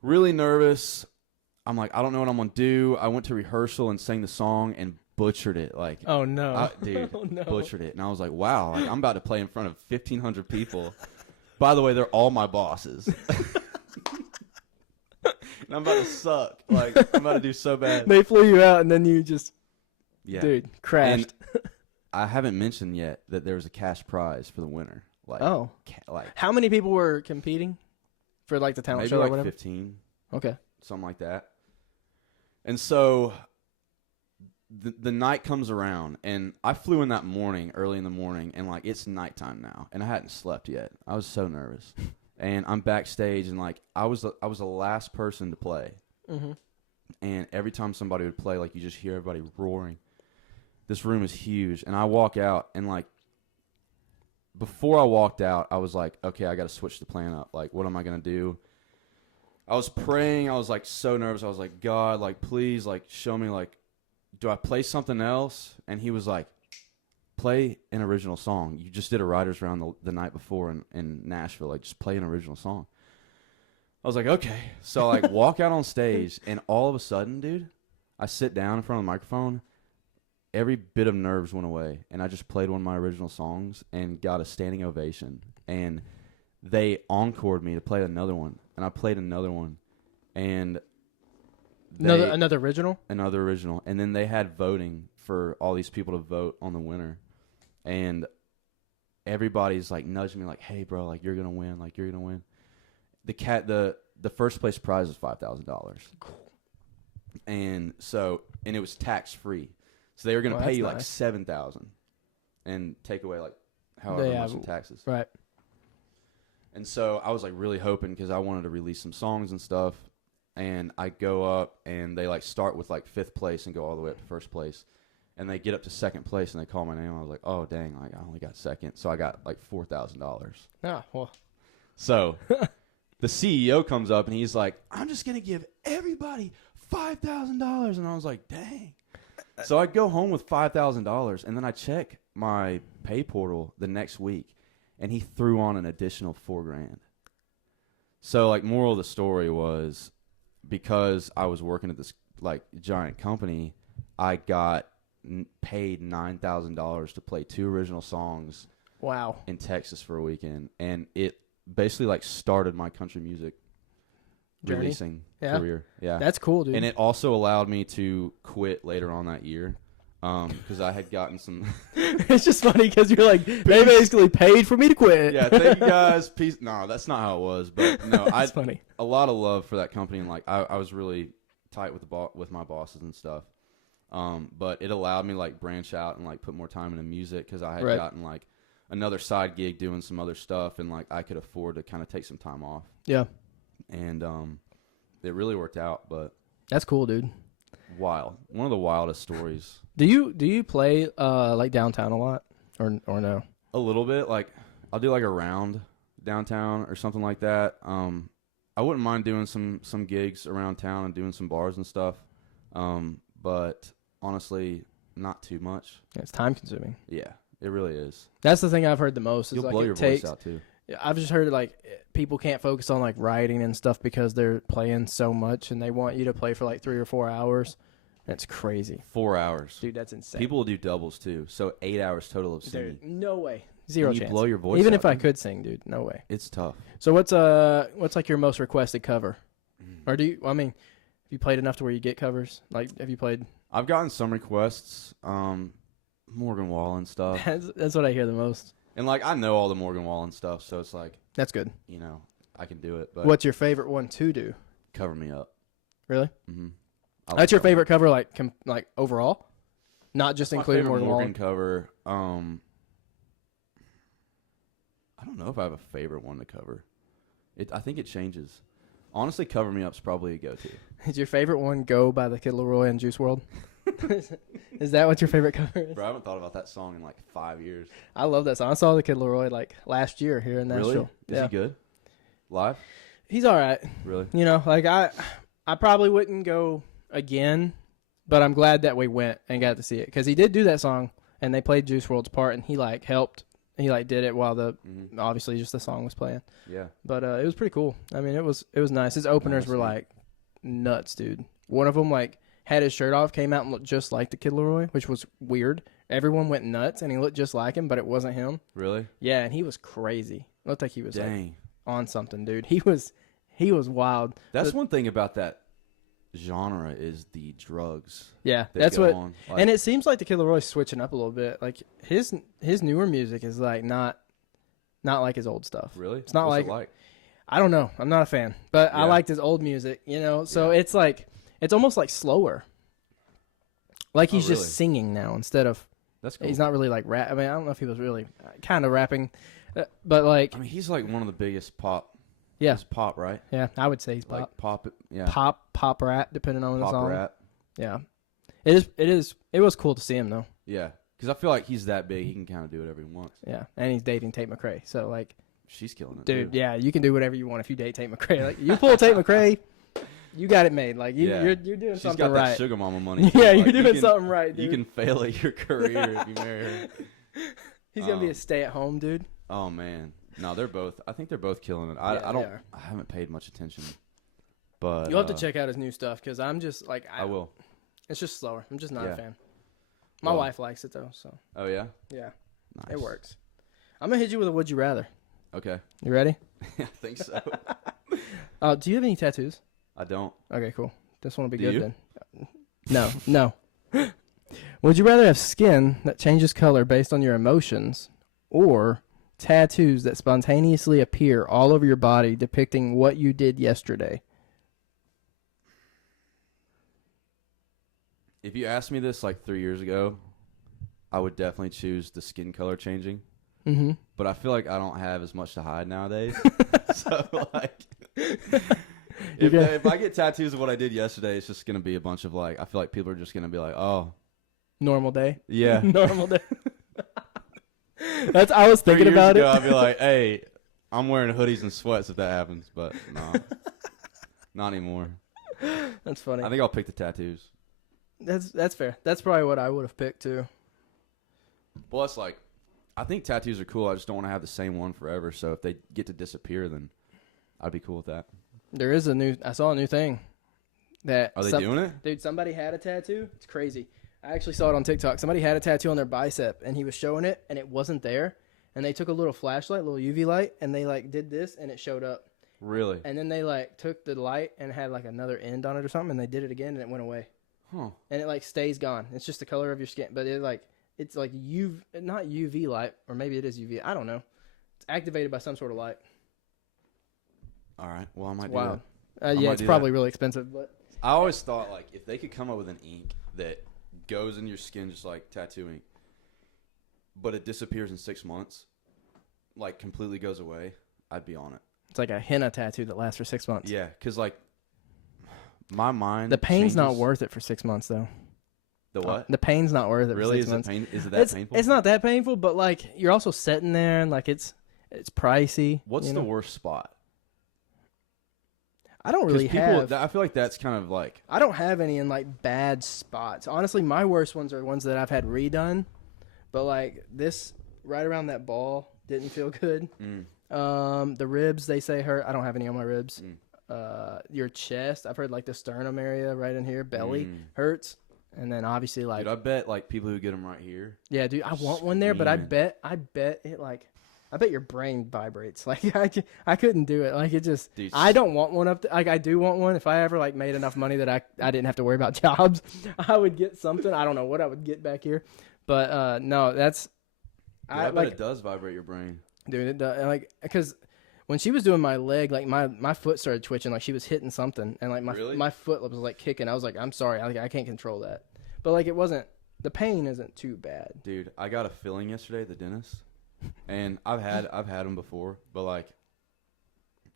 really nervous. I'm like, I don't know what I'm going to do. I went to rehearsal and sang the song and butchered it. Like, oh no, dude, oh, no. Butchered it. And I was like, wow, like, I'm about to play in front of 1,500 people. By the way, they're all my bosses. And I'm about to suck. Like, I'm about to do so bad. They flew you out, and then you just, dude, crashed. And I haven't mentioned yet that there was a cash prize for the winner. Like, how many people were competing for, like, the talent show? Maybe, or like, whatever? 15. Okay. Something like that. And so the night comes around, and I flew in that morning, early in the morning, and, like, it's nighttime now, and I hadn't slept yet. I was so nervous. And I'm backstage, and, like, I was the last person to play. Mm-hmm. And every time somebody would play, like, you just hear everybody roaring. This room is huge. And I walk out, and, like, before I walked out, I was like, okay, I got to switch the plan up. Like, what am I going to do? I was praying. I was, like, so nervous. I was like, God, like, please, like, show me, like, do I play something else? And he was like, play an original song. You just did a writer's round the night before in Nashville. Like, just play an original song. I was like, okay. So I, like, walk out on stage, and all of a sudden, dude, I sit down in front of the microphone. Every bit of nerves went away, and I just played one of my original songs and got a standing ovation. And they encored me to play another one, and I played another one. And another original? Another original. And then they had voting for all these people to vote on the winner. And everybody's, like, nudging me like, hey, bro, like, you're going to win. Like, you're going to win. the first place prize was $5,000. And it was tax free. So they were going to pay you like $7,000 and take away like however much in taxes. Right. And so I was like really hoping because I wanted to release some songs and stuff. And I go up and they like start with like 5th place and go all the way up to 1st place. And they get up to 2nd place and they call my name. I was like, oh dang, like I only got 2nd. So I got like $4,000. Ah, well. So the CEO comes up and he's like, I'm just going to give everybody $5,000. And I was like, dang. So I go home with $5,000 and then I check my pay portal the next week and he threw on an additional $4,000. So like moral of the story was because I was working at this like giant company, I got paid $9,000 to play 2 original songs. Wow. In Texas for a weekend. And it basically like started my country music releasing career. Yeah. That's cool, dude. And it also allowed me to quit later on that year because I had gotten some. It's just funny because you're like, they basically paid for me to quit. Yeah, thank you guys. Peace. No, that's not how it was. But no, that's funny. A lot of love for that company, and like I was really tight with my bosses and stuff. But it allowed me to like branch out and like put more time into music because I had gotten like another side gig doing some other stuff, and like I could afford to kind of take some time off. Yeah. And it really worked out, but that's cool, dude. Wild. One of the wildest stories. Do you play like downtown a lot or no? A little bit. Like I'll do like a round downtown or something like that. I wouldn't mind doing some gigs around town and doing some bars and stuff. But honestly, not too much. Yeah, it's time consuming. Yeah, it really is. That's the thing I've heard the most. Is You'll like blow your voice out too. I've just heard like people can't focus on like writing and stuff because they're playing so much and they want you to play for like 3 or 4 hours. That's crazy. 4 hours. Dude, that's insane. People will do doubles too. So 8 hours total of singing. Dude, no way. Zero chance. You blow your voice Even out, if I could sing, dude, no way. It's tough. So what's like your most requested cover? Or do you, I mean, have you played enough to where you get covers? Like, have you played? I've gotten some requests, Morgan Wallen stuff. That's what I hear the most. And like I know all the Morgan Wallen stuff, so it's like that's good. You know, I can do it. But what's your favorite one to do? Cover Me Up. Really? Mm-hmm. That's your favorite cover, like overall, not just including Morgan Wallen cover. I don't know if I have a favorite one to cover. I think it changes. Honestly, Cover Me Up's probably a go-to. Is your favorite one "Go" by the Kid Laroi and Juice WRLD? Is that what your favorite cover is? Bro, I haven't thought about that song in like 5 years. I love that song. I saw the Kid Laroi like last year here in Nashville. Really? Is he good? Live? He's all right. Really? You know, like I probably wouldn't go again, but I'm glad that we went and got to see it because he did do that song and they played Juice WRLD's part and he like helped. He like did it while obviously just the song was playing. Yeah. But it was pretty cool. I mean, it was nice. His openers were like nuts, dude. One of them like had his shirt off, came out and looked just like the Kid Laroi, which was weird. Everyone went nuts and he looked just like him, but it wasn't him. Really? Yeah, and he was crazy. Looked like he was like on something, dude. He was wild. That's one thing about that genre is the drugs. Yeah, that's what. And it seems like the Kid Laroi's switching up a little bit. Like his newer music is like not like his old stuff. Really? It's not What's like I don't know. I'm not a fan, but I liked his old music. You know, so it's like it's almost like slower. Like he's just singing now instead of. That's cool. He's not really like rap. I mean, I don't know if he was really kind of rapping, but like. I mean, he's like one of the biggest pop. Yeah. He's pop, right? Yeah, I would say he's pop. Like pop, yeah. Pop rap, depending on the song. Pop rap. Yeah. It was cool to see him, though. Yeah, because I feel like he's that big, he can kind of do whatever he wants. Yeah, and he's dating Tate McRae, so, like... She's killing it, dude. Yeah, you can do whatever you want if you date Tate McRae. Like, you pull Tate McRae, you got it made. Like, you're doing She's something right. She's got that sugar mama money. Yeah, like, you're doing something right, dude. You can fail at your career if you marry her. He's going to be a stay-at-home dude. Oh, man. No, I think they're both killing it. I haven't paid much attention. But you'll have to check out his new stuff because I'm just like I will. It's just slower. I'm just not a fan. My wife likes it though, so. Oh yeah. Yeah. Nice. It works. I'm gonna hit you with a would you rather. Okay. You ready? I think so. Do you have any tattoos? I don't. Okay, cool. This one will be Do good you? then. No. Would you rather have skin that changes color based on your emotions, or tattoos that spontaneously appear all over your body depicting what you did yesterday. If you asked me this like 3 years ago, I would definitely choose the skin color changing. Mm-hmm. But I feel like I don't have as much to hide nowadays. So, like, if I get tattoos of what I did yesterday, it's just going to be a bunch of, like, I feel like people are just going to be like, oh. Normal day? Yeah. Normal day. I was thinking about it. I'd be like, hey, I'm wearing hoodies and sweats if that happens. But, no. Not anymore. That's funny. I think I'll pick the tattoos. That's fair. That's probably what I would have picked, too. Plus, like, I think tattoos are cool. I just don't want to have the same one forever. So if they get to disappear, then I'd be cool with that. There is I saw a new thing. Are they doing it? Dude, somebody had a tattoo. It's crazy. I actually saw it on TikTok. Somebody had a tattoo on their bicep, and he was showing it, and it wasn't there. And they took a little flashlight, a little UV light, and they, like, did this, and it showed up. Really? And then they, like, took the light and had, like, another end on it or something, and they did it again, and it went away. Huh. And it, like, stays gone. It's just the color of your skin. But it, like, it's, like, not UV light, or maybe it is UV. I don't know. It's activated by some sort of light. All right. Well, I might do Wow. that. Yeah, it's probably really expensive, but I always thought, like, if they could come up with an ink that goes in your skin just like tattoo ink, but it disappears in 6 months, like, completely goes away, I'd be on it. it's like a henna tattoo that lasts for 6 months. Yeah, because, like, my mind The pain's not changes. worth it for 6 months, though. The what? The pain's not worth it Really? for 6 months. Is it that painful? It's not that painful, but, like, you're also sitting there, and, like, it's pricey. What's the worst spot? I don't really have. I feel like that's kind of like. I don't have any in, like, bad spots. Honestly, my worst ones are ones that I've had redone. But, like, this right around that ball didn't feel good. The ribs, they say, hurt. I don't have any on my ribs. Your chest, I've heard, like, the sternum area right in here, belly hurts. And then obviously, like, Dude, I bet, like, people who get them right here. Yeah, dude, I want one there, but I bet it, like, I bet your brain vibrates. Like, I couldn't do it. Like, it just, Dude, I don't want one up. Like, I do want one. If I ever, like, made enough money that I didn't have to worry about jobs, I would get something. I don't know what I would get back here, but no, that's. Dude, I bet it does vibrate your brain, dude. It does, like, because when she was doing my leg, like, my foot started twitching, like she was hitting something, and, like, my foot was, like, kicking. I was like, I'm sorry, I can't control that, but, like, it wasn't. The pain isn't too bad. Dude, I got a filling yesterday at the dentist. And I've had them before, but, like,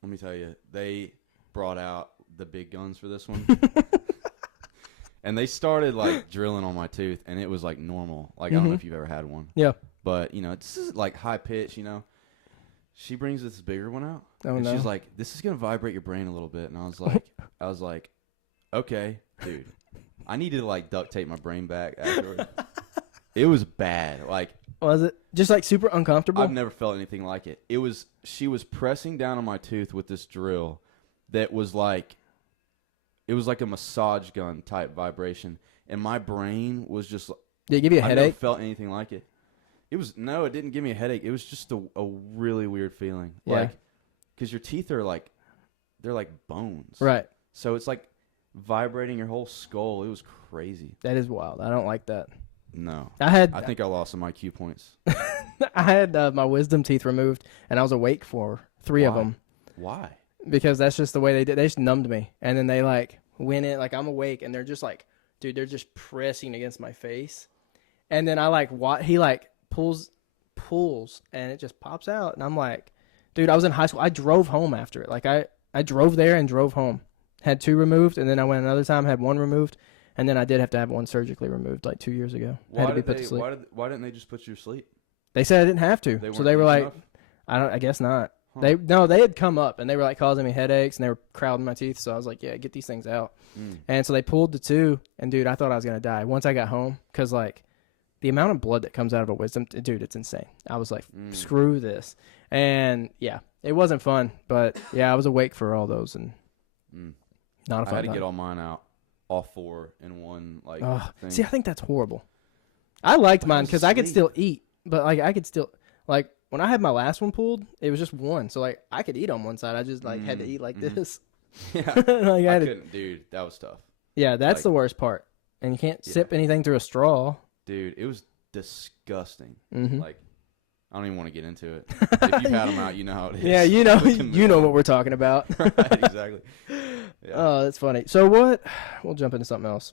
let me tell you, they brought out the big guns for this one, and they started, like, drilling on my tooth, and it was, like, normal. Like, I don't know if you've ever had one. Yeah. But, you know, it's just, like, high pitch. You know, she brings this bigger one out, Oh, and no. she's like, "This is gonna vibrate your brain a little bit," and I was like, okay, dude, I needed to, like, duct tape my brain back afterwards. It was bad, like. Was it just, like, super uncomfortable? I've never felt anything like it. She was pressing down on my tooth with this drill that was like, it was like a massage gun type vibration, and my brain was just. Did it give you a I headache? never felt anything like it. It didn't give me a headache. It was just a really weird feeling. Yeah. Like, because your teeth are like, they're like bones. Right. So it's like vibrating your whole skull. It was crazy. That is wild. I don't like that. No. I think I lost some IQ points. I had my wisdom teeth removed, and I was awake for 3 of them. Why? Because that's just the way they did. They just numbed me, and then they, like, went in, like, I'm awake, and they're just like, dude, they're just pressing against my face, and then I, like, he, like, pulls, and it just pops out, and I'm like, dude, I was in high school. I drove home after it. Like, I drove there and drove home. Had 2 removed, and then I went another time, had 1 removed. And then I did have to have 1 surgically removed, like, 2 years ago. Had to be put to sleep. Why didn't they just put you to sleep? They said I didn't have to. So they were like, I guess not. Huh. They had come up, and they were, like, causing me headaches, and they were crowding my teeth. So I was like, yeah, get these things out. And so they pulled the 2, and, dude, I thought I was going to die once I got home. Because, like, the amount of blood that comes out of a wisdom, dude, it's insane. I was like, screw this. And, yeah, it wasn't fun. But, yeah, I was awake for all those, and not a fun I had to time. get all mine out. All 4 in one, like, thing. See, I think that's horrible. I liked mine because I could still eat, but, like, I could still, like, when I had my last one pulled, it was just 1, so, like, I could eat on one side. I just, like, had to eat like this. Yeah, like, I couldn't, dude. That was tough. Yeah, that's like, the worst part, and you can't sip anything through a straw. Dude, it was disgusting. Mm-hmm. Like, I don't even want to get into it. If you've had them out, you know how it is. Yeah, you know what we're talking about. Right, exactly. Yeah. Oh, that's funny. So we'll jump into something else.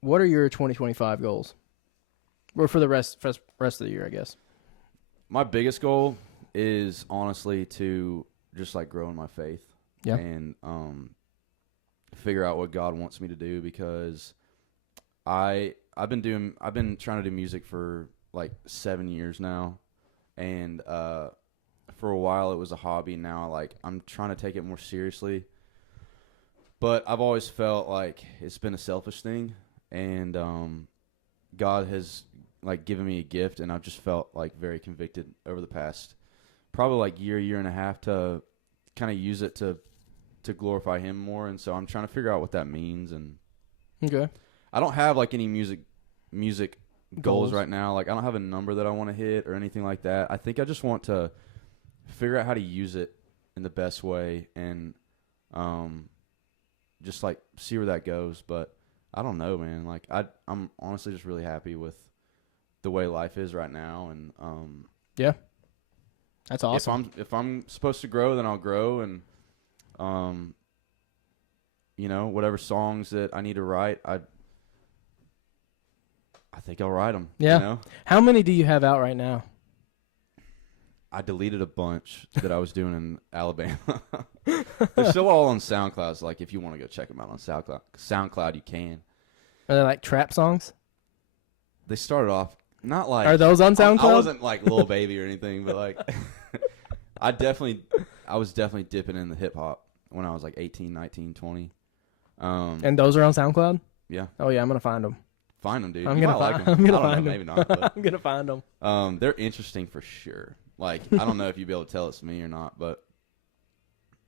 What are your 2025 goals? Or for the rest of the year, I guess. My biggest goal is honestly to just like grow in my faith. Yeah. And figure out what God wants me to do, because I've been trying to do music for like 7 years now, and for a while it was a hobby. Now like I'm trying to take it more seriously, but I've always felt like it's been a selfish thing, and God has like given me a gift, and I've just felt like very convicted over the past probably like year and a half to kind of use it to glorify Him more. And so I'm trying to figure out what that means. And okay, I don't have like any music goals right now. Like I don't have a number that I want to hit or anything like that. I think I just want to figure out how to use it in the best way, and just like see where that goes. But I don't know, man. Like I'm honestly just really happy with the way life is right now. And yeah, that's awesome. If I'm supposed to grow, then I'll grow. And whatever songs that I need to write, I think I'll write them. Yeah. You know? How many do you have out right now? I deleted a bunch that I was doing in Alabama. They're still all on SoundCloud. So like, if you want to go check them out on SoundCloud, you can. Are they like trap songs? They started off not like. Are those on SoundCloud? I wasn't like Lil Baby or anything, but like, I was definitely dipping in the hip hop when I was like 18, 19, 20. And those are on SoundCloud? Yeah. Oh yeah, I'm gonna find them. Find them, dude. I'm You gonna might find like them. I'm gonna I don't find know, them. maybe not. But, I'm gonna find them. they're interesting for sure. Like, I don't know if you'd be able to tell it's me or not, but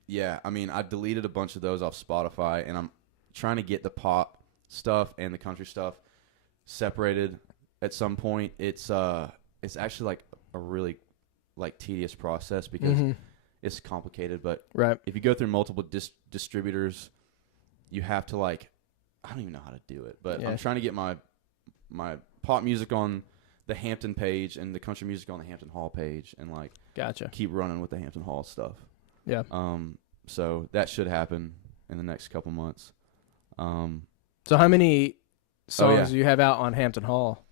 yeah, I mean, I deleted a bunch of those off Spotify, and I'm trying to get the pop stuff and the country stuff separated at some point. It's actually like a really like tedious process, because it's complicated. But right, if you go through multiple distributors, you have to like, I don't even know how to do it, but yeah. I'm trying to get my pop music on the Hampton page and the country music on the Hampton Hall page, and like gotcha. keep running with the Hampton Hall stuff. Yeah. So that should happen in the next couple months. So how many songs do you have out on Hampton Hall?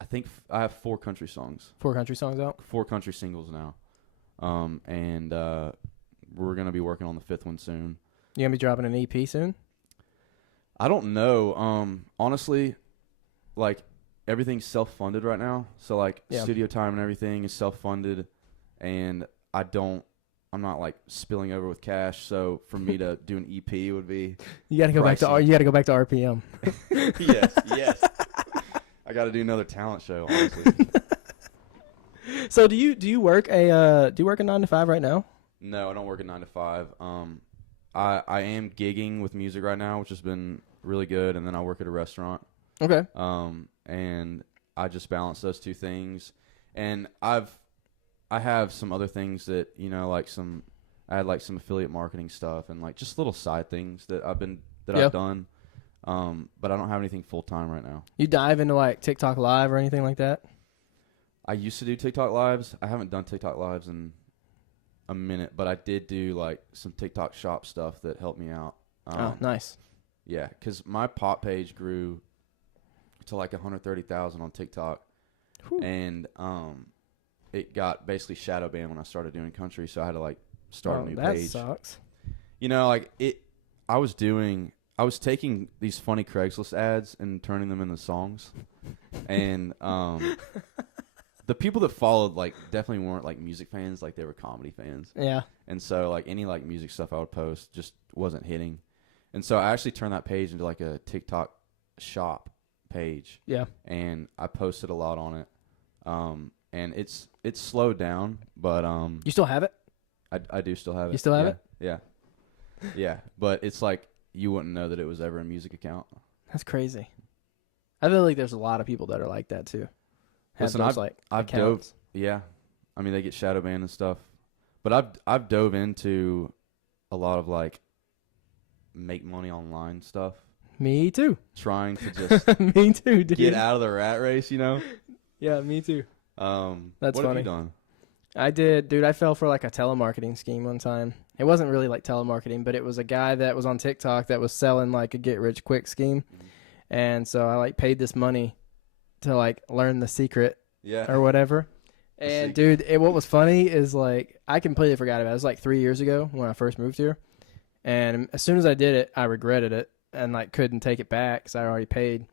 I think I have 4 country songs. 4 country songs out? 4 country singles now. And we're going to be working on the 5th one soon. You going to be dropping an EP soon? I don't know. Honestly, like, everything's self-funded right now. So, like, studio time and everything is self-funded. And I'm not, like, spilling over with cash. So, for me to do an EP would be You got to go back to RPM. Yes. I got to do another talent show, honestly. So do you work a 9 to 5 right now? No, I don't work a 9 to 5. I am gigging with music right now, which has been really good, and then I work at a restaurant. Okay. And I just balance those two things. And I have some other things that, I had like some affiliate marketing stuff and like just little side things that I've done. But I don't have anything full time right now. You dive into like TikTok Live or anything like that? I used to do TikTok Lives. I haven't done TikTok Lives in a minute, but I did do like some TikTok shop stuff that helped me out. Oh, nice. Yeah, because my pop page grew to like 130,000 on TikTok. Whew. And it got basically shadow banned when I started doing country, so I had to like start a new page. That sucks. I was taking these funny Craigslist ads and turning them into songs. And the people that followed like definitely weren't like music fans, like they were comedy fans. Yeah. And so like any like music stuff I would post just wasn't hitting. And so I actually turned that page into like a TikTok shop page. Yeah. And I posted a lot on it. And it's slowed down, but you still have it? I do still have it. You still have it? Yeah. Yeah. But it's like you wouldn't know that it was ever a music account. That's crazy. I feel like there's a lot of people that are like that too. Listen, I've dove. Yeah, I mean they get shadow banned and stuff, but I've dove into a lot of like make money online stuff. Me too. trying to just Me too, dude. get out of the rat race, you know? Yeah, me too. That's what funny. have you done? I did, dude. I fell for like a telemarketing scheme one time. It wasn't really like telemarketing, but it was a guy that was on TikTok that was selling like a get rich quick scheme. And so I like paid this money to like learn the secret or whatever. And dude, what was funny is like I completely forgot about it. It was like 3 years ago when I first moved here. And as soon as I did it, I regretted it and like couldn't take it back because I already paid.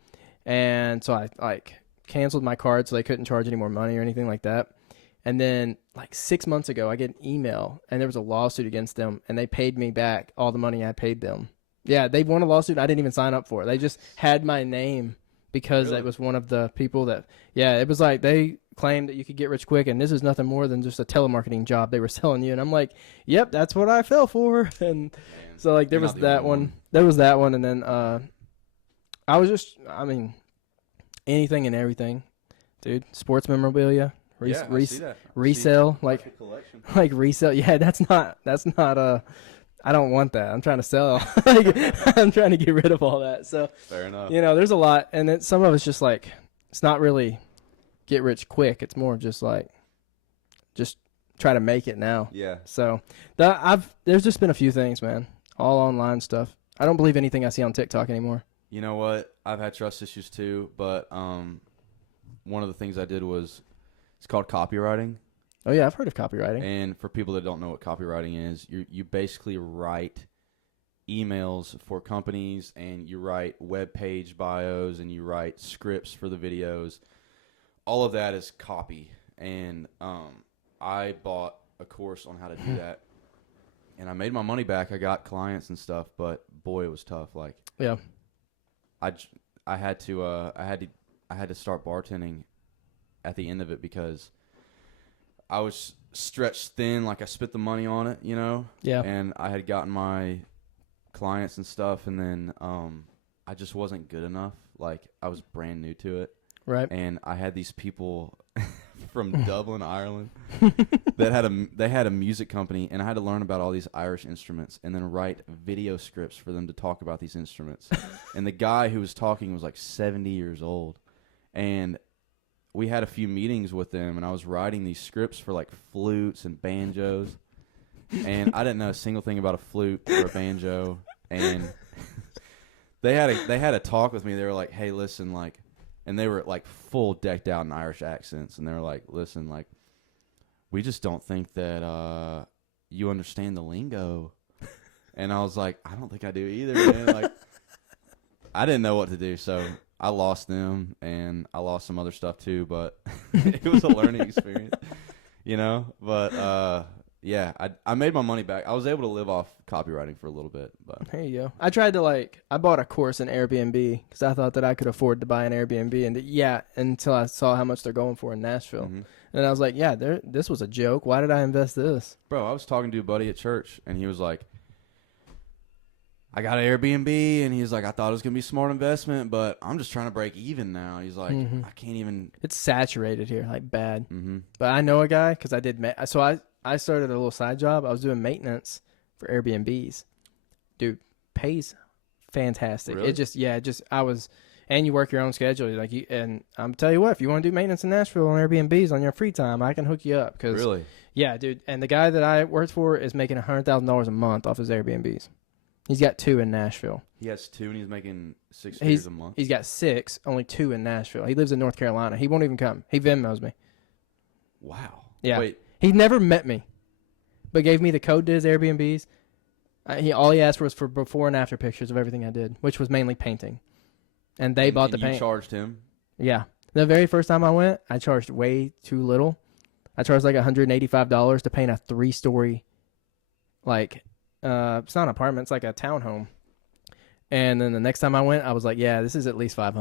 And so I like canceled my card so they couldn't charge any more money or anything like that. And then like 6 months ago, I get an email and there was a lawsuit against them and they paid me back all the money I paid them. Yeah, they won a lawsuit. I didn't even sign up for it. They just had my name because it was one of the people that, it was like they claimed that you could get rich quick and this is nothing more than just a telemarketing job they were selling you. And I'm like, yep, that's what I fell for. And so like there was that one. There was that one. And then I was just, I mean, anything and everything, dude. Sports memorabilia. Resale, like resale. Yeah, that's not I don't want that. I'm trying to sell. I'm trying to get rid of all that. So fair enough. You know, there's a lot, and some of it's just like it's not really get rich quick. It's more just like just try to make it now. Yeah. So there's just been a few things, man. All online stuff. I don't believe anything I see on TikTok anymore. You know what? I've had trust issues too, but one of the things I did was it's called copywriting. Oh yeah, I've heard of copywriting. And for people that don't know what copywriting is, you basically write emails for companies and you write web page bios and you write scripts for the videos. All of that is copy. And I bought a course on how to do that. And I made my money back. I got clients and stuff, but boy, it was tough. Like, yeah, I had to start bartending at the end of it because I was stretched thin, like I spent the money on it, you know? Yeah. And I had gotten my clients and stuff, and then I just wasn't good enough. Like, I was brand new to it. Right. And I had these people from Dublin, Ireland, that had a music company, and I had to learn about all these Irish instruments and then write video scripts for them to talk about these instruments. And the guy who was talking was like 70 years old. And we had a few meetings with them, and I was writing these scripts for like flutes and banjos, and I didn't know a single thing about a flute or a banjo. And they had a talk with me. They were like, "Hey, listen, like," and they were like full decked out in Irish accents, and they were like, "Listen, like, we just don't think that you understand the lingo." And I was like, "I don't think I do either, man." Like, I didn't know what to do, so I lost them, and I lost some other stuff too, but it was a learning experience, you know? But, yeah, I made my money back. I was able to live off copywriting for a little bit. But there you go. I tried to, I bought a course in Airbnb because I thought that I could afford to buy an Airbnb, and until I saw how much they're going for in Nashville. Mm-hmm. And I was like, this was a joke. Why did I invest this? Bro, I was talking to a buddy at church, and he was like, I got an Airbnb, and he's like, I thought it was going to be a smart investment, but I'm just trying to break even now. He's like, I can't even. It's saturated here, like bad. Mm-hmm. But I know a guy because I did. So I started a little side job. I was doing maintenance for Airbnbs. Dude, pays fantastic. Really? And you work your own schedule. And I'm tell you what, if you want to do maintenance in Nashville on Airbnbs on your free time, I can hook you up. Really? Yeah, dude. And the guy that I worked for is making $100,000 a month off his Airbnbs. He's got 2 in Nashville. He has 2, and he's making $6 figures a month. He's got 6, only 2 in Nashville. He lives in North Carolina. He won't even come. He Venmos me. Wow. Yeah. Wait. He never met me, but gave me the code to his Airbnbs. All he asked was for before and after pictures of everything I did, which was mainly painting. And they bought the paint. You charged him? Yeah. The very first time I went, I charged way too little. I charged like $185 to paint a 3-story, it's not an apartment, it's like a townhome. And then the next time I went, I was like, yeah, this is at least $500.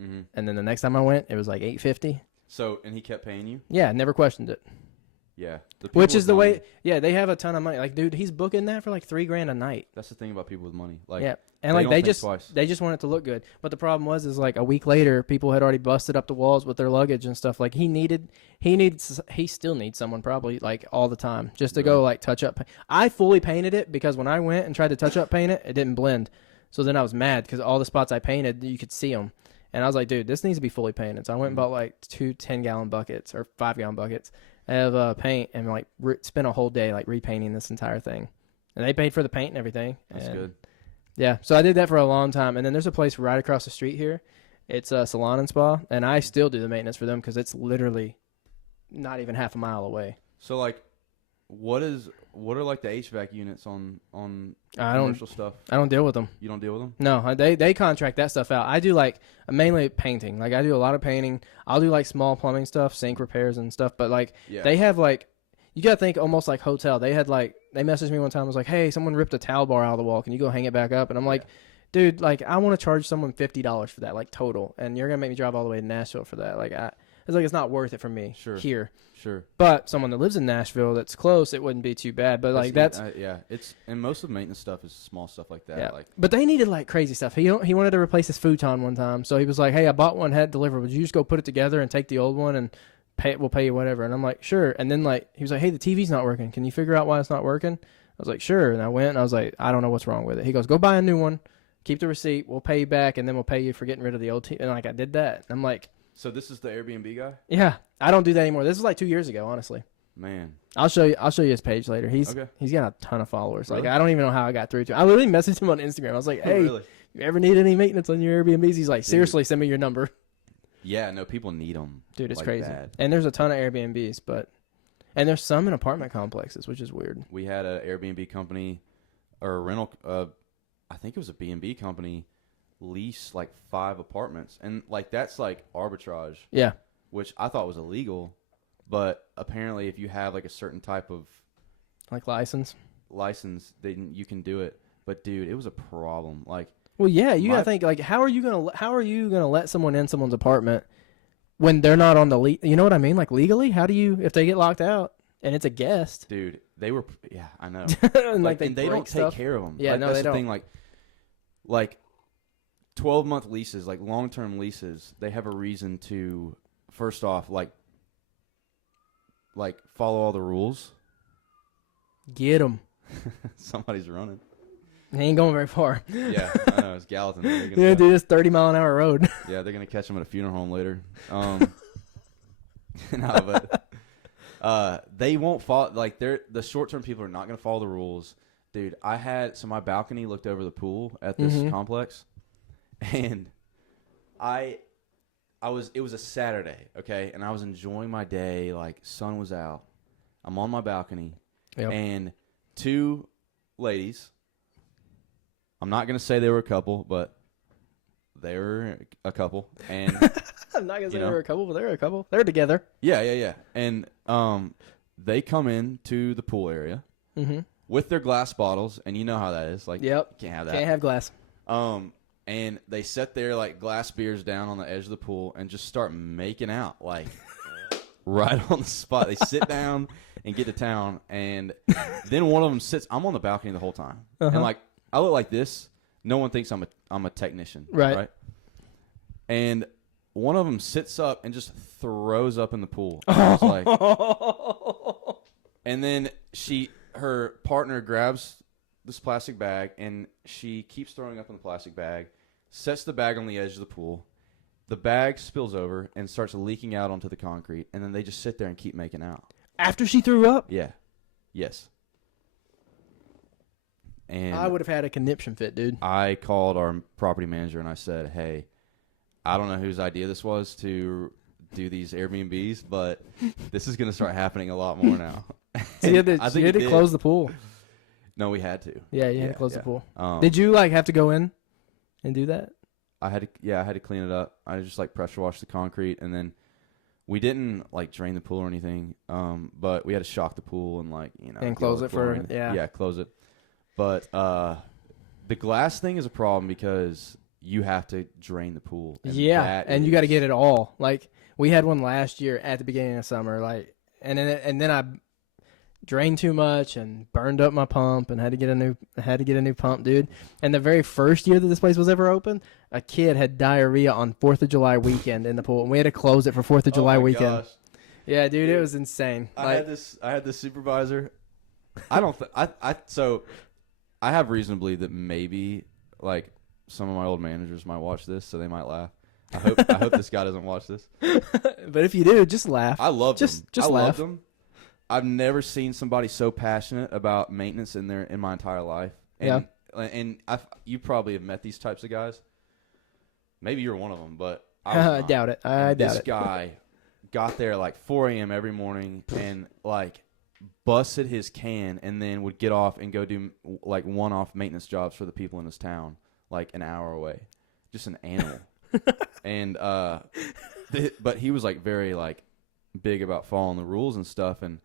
Mm-hmm. And then the next time I went, it was like $850. So, and he kept paying you? Yeah, never questioned it. Yeah. Which is the way, they have a ton of money. Like, dude, he's booking that for like $3,000 a night. That's the thing about people with money. Like, yeah. And they just want it to look good. But the problem was like a week later, people had already busted up the walls with their luggage and stuff. Like he still needs someone probably like all the time just to go like touch up. I fully painted it because when I went and tried to touch up paint it, it didn't blend. So then I was mad because all the spots I painted, you could see them. And I was like, dude, this needs to be fully painted. So I went and bought like 2 10-gallon buckets or 5-gallon buckets of paint and like spent a whole day like repainting this entire thing. And they paid for the paint and everything. That's good. Yeah, so I did that for a long time. And then there's a place right across the street here. It's a salon and spa. And I still do the maintenance for them because it's literally not even half a mile away. So like, what are like the HVAC units on I commercial stuff? I don't deal with them. You don't deal with them? No, they contract that stuff out. I do like mainly painting. Like I do a lot of painting. I'll do like small plumbing stuff, sink repairs and stuff. But like they have like, you gotta think almost like hotel. They messaged me one time. I was like, hey, someone ripped a towel bar out of the wall. Can you go hang it back up? And I'm like, dude, like I want to charge someone $50 for that, like total, and you're gonna make me drive all the way to Nashville for that. Like it's not worth it for me. Here. Sure. But someone that lives in Nashville that's close, it wouldn't be too bad. But like it's and most of the maintenance stuff is small stuff like that. Yeah. Like, but they needed like crazy stuff. He wanted to replace his futon one time, so he was like, "Hey, I bought one, had it delivered. Would you just go put it together and take the old one and we'll pay you whatever?" And I'm like, "Sure." And then like he was like, "Hey, the TV's not working. Can you figure out why it's not working?" I was like, "Sure." And I went and I was like, "I don't know what's wrong with it." He goes, "Go buy a new one, keep the receipt. We'll pay you back, and then we'll pay you for getting rid of the old TV." And like I did that. I'm like, so this is the Airbnb guy? Yeah, I don't do that anymore. This was like 2 years ago, honestly. Man, I'll show you his page later. He's got a ton of followers. Really? Like I don't even know how I got through to him. I literally messaged him on Instagram. I was like, "Hey, really? you ever need any maintenance on your Airbnbs?" He's like, "Seriously, send me your number." Yeah, no, people need them. Dude, it's like crazy. bad. And there's a ton of Airbnbs, and there's some in apartment complexes, which is weird. We had an Airbnb company or a rental. I think it was a B&B company lease like 5 apartments, and like that's like arbitrage. Yeah. Which I thought was illegal. But apparently, if you have like a certain type of like license, then you can do it. But dude, it was a problem. Like, well, yeah, you gotta think like, how are you gonna let someone in someone's apartment when they're not on the you know what I mean? Like legally, how do you if they get locked out and it's a guest? Dude, they were I know. and and they don't take care of them. Yeah, like, no, that's they the don't. thing. Like 12-month leases, like long-term leases, they have a reason to first off like follow all the rules. Get him. Somebody's running. He ain't going very far. Yeah, I know. It's Gallatin. Yeah, dude, it's 30-mile-an-hour road. Yeah, they're gonna catch him at a funeral home later. No, but they won't follow. Like the short-term people are not gonna follow the rules, dude. My balcony looked over the pool at this complex, and it was a Saturday, okay, and I was enjoying my day, like sun was out. I'm on my balcony, and 2 ladies, I'm not going to say they were a couple, but they were a couple, and I'm not going to say they were a couple, but they were a couple. They're together. Yeah. And they come into the pool area with their glass bottles, and you know how that is. Like, yep. Can't have that. Can't have glass. And they set their like glass beers down on the edge of the pool and just start making out like right on the spot. They sit down and get to town, and then one of them sits. I'm on the balcony the whole time, and like I look like this. No one thinks I'm a technician, right? And one of them sits up and just throws up in the pool. I was like, and then her partner grabs this plastic bag, and she keeps throwing up in the plastic bag, sets the bag on the edge of the pool. The bag spills over and starts leaking out onto the concrete, and then they just sit there and keep making out. After she threw up? Yeah. Yes. And I would have had a conniption fit, dude. I called our property manager, and I said, hey, I don't know whose idea this was to do these Airbnbs, but this is going to start happening a lot more now. So you had to close the pool. No, we had to. Yeah, you had to close the pool. Did you like have to go in and do that? I had to clean it up. I just like pressure washed the concrete, and then we didn't like drain the pool or anything. But we had to shock the pool and and close it for close it. But the glass thing is a problem because you have to drain the pool. And you got to get it all. Like we had one last year at the beginning of summer, and then I drained too much and burned up my pump and had to get a new pump, dude. And the very first year that this place was ever open, a kid had diarrhea on 4th of July weekend in the pool, and we had to close it for 4th of July weekend. Gosh. Yeah, dude, it was insane. I had this supervisor. I have reason to believe that maybe like some of my old managers might watch this, so they might laugh. I hope this guy doesn't watch this. But if you do, just laugh. I love them. Just I laugh. love them. I've never seen somebody so passionate about maintenance in my entire life. And, and you probably have met these types of guys. Maybe you're one of them, but I doubt it. I doubt it. This guy got there like 4 a.m. every morning and like busted his can, and then would get off and go do like one-off maintenance jobs for the people in his town, like an hour away. Just an animal. And but he was like very like big about following the rules and stuff. And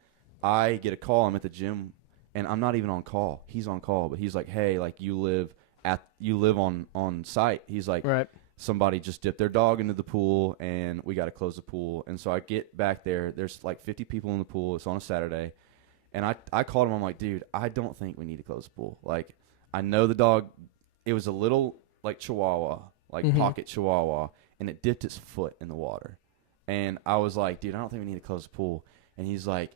I get a call. I'm at the gym, and I'm not even on call. He's on call, but he's like, "Hey, like you live on site." He's like, right. Somebody just dipped their dog into the pool, and we got to close the pool. And so I get back there. There's like 50 people in the pool. It's on a Saturday. And I called him. I'm like, dude, I don't think we need to close the pool. Like, I know the dog. It was a little like Chihuahua, like pocket Chihuahua, and it dipped its foot in the water. And I was like, dude, I don't think we need to close the pool. And he's like,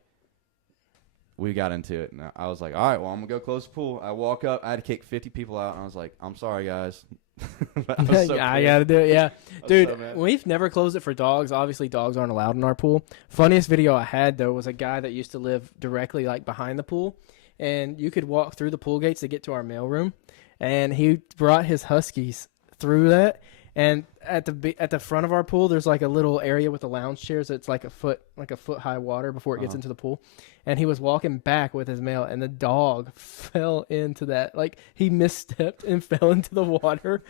we got into it. And I was like, all right, well, I'm going to go close the pool. I walk up. I had to kick 50 people out. And I was like, I'm sorry, guys. I got to do it, yeah. Dude, we've never closed it for dogs. Obviously, dogs aren't allowed in our pool. Funniest video I had, though, was a guy that used to live directly like behind the pool. And you could walk through the pool gates to get to our mailroom. And he brought his huskies through that. And at the front of our pool, there's like a little area with the lounge chairs. That's like a foot high water before it gets into the pool. And he was walking back with his mail, and the dog fell into that. Like, he misstepped and fell into the water.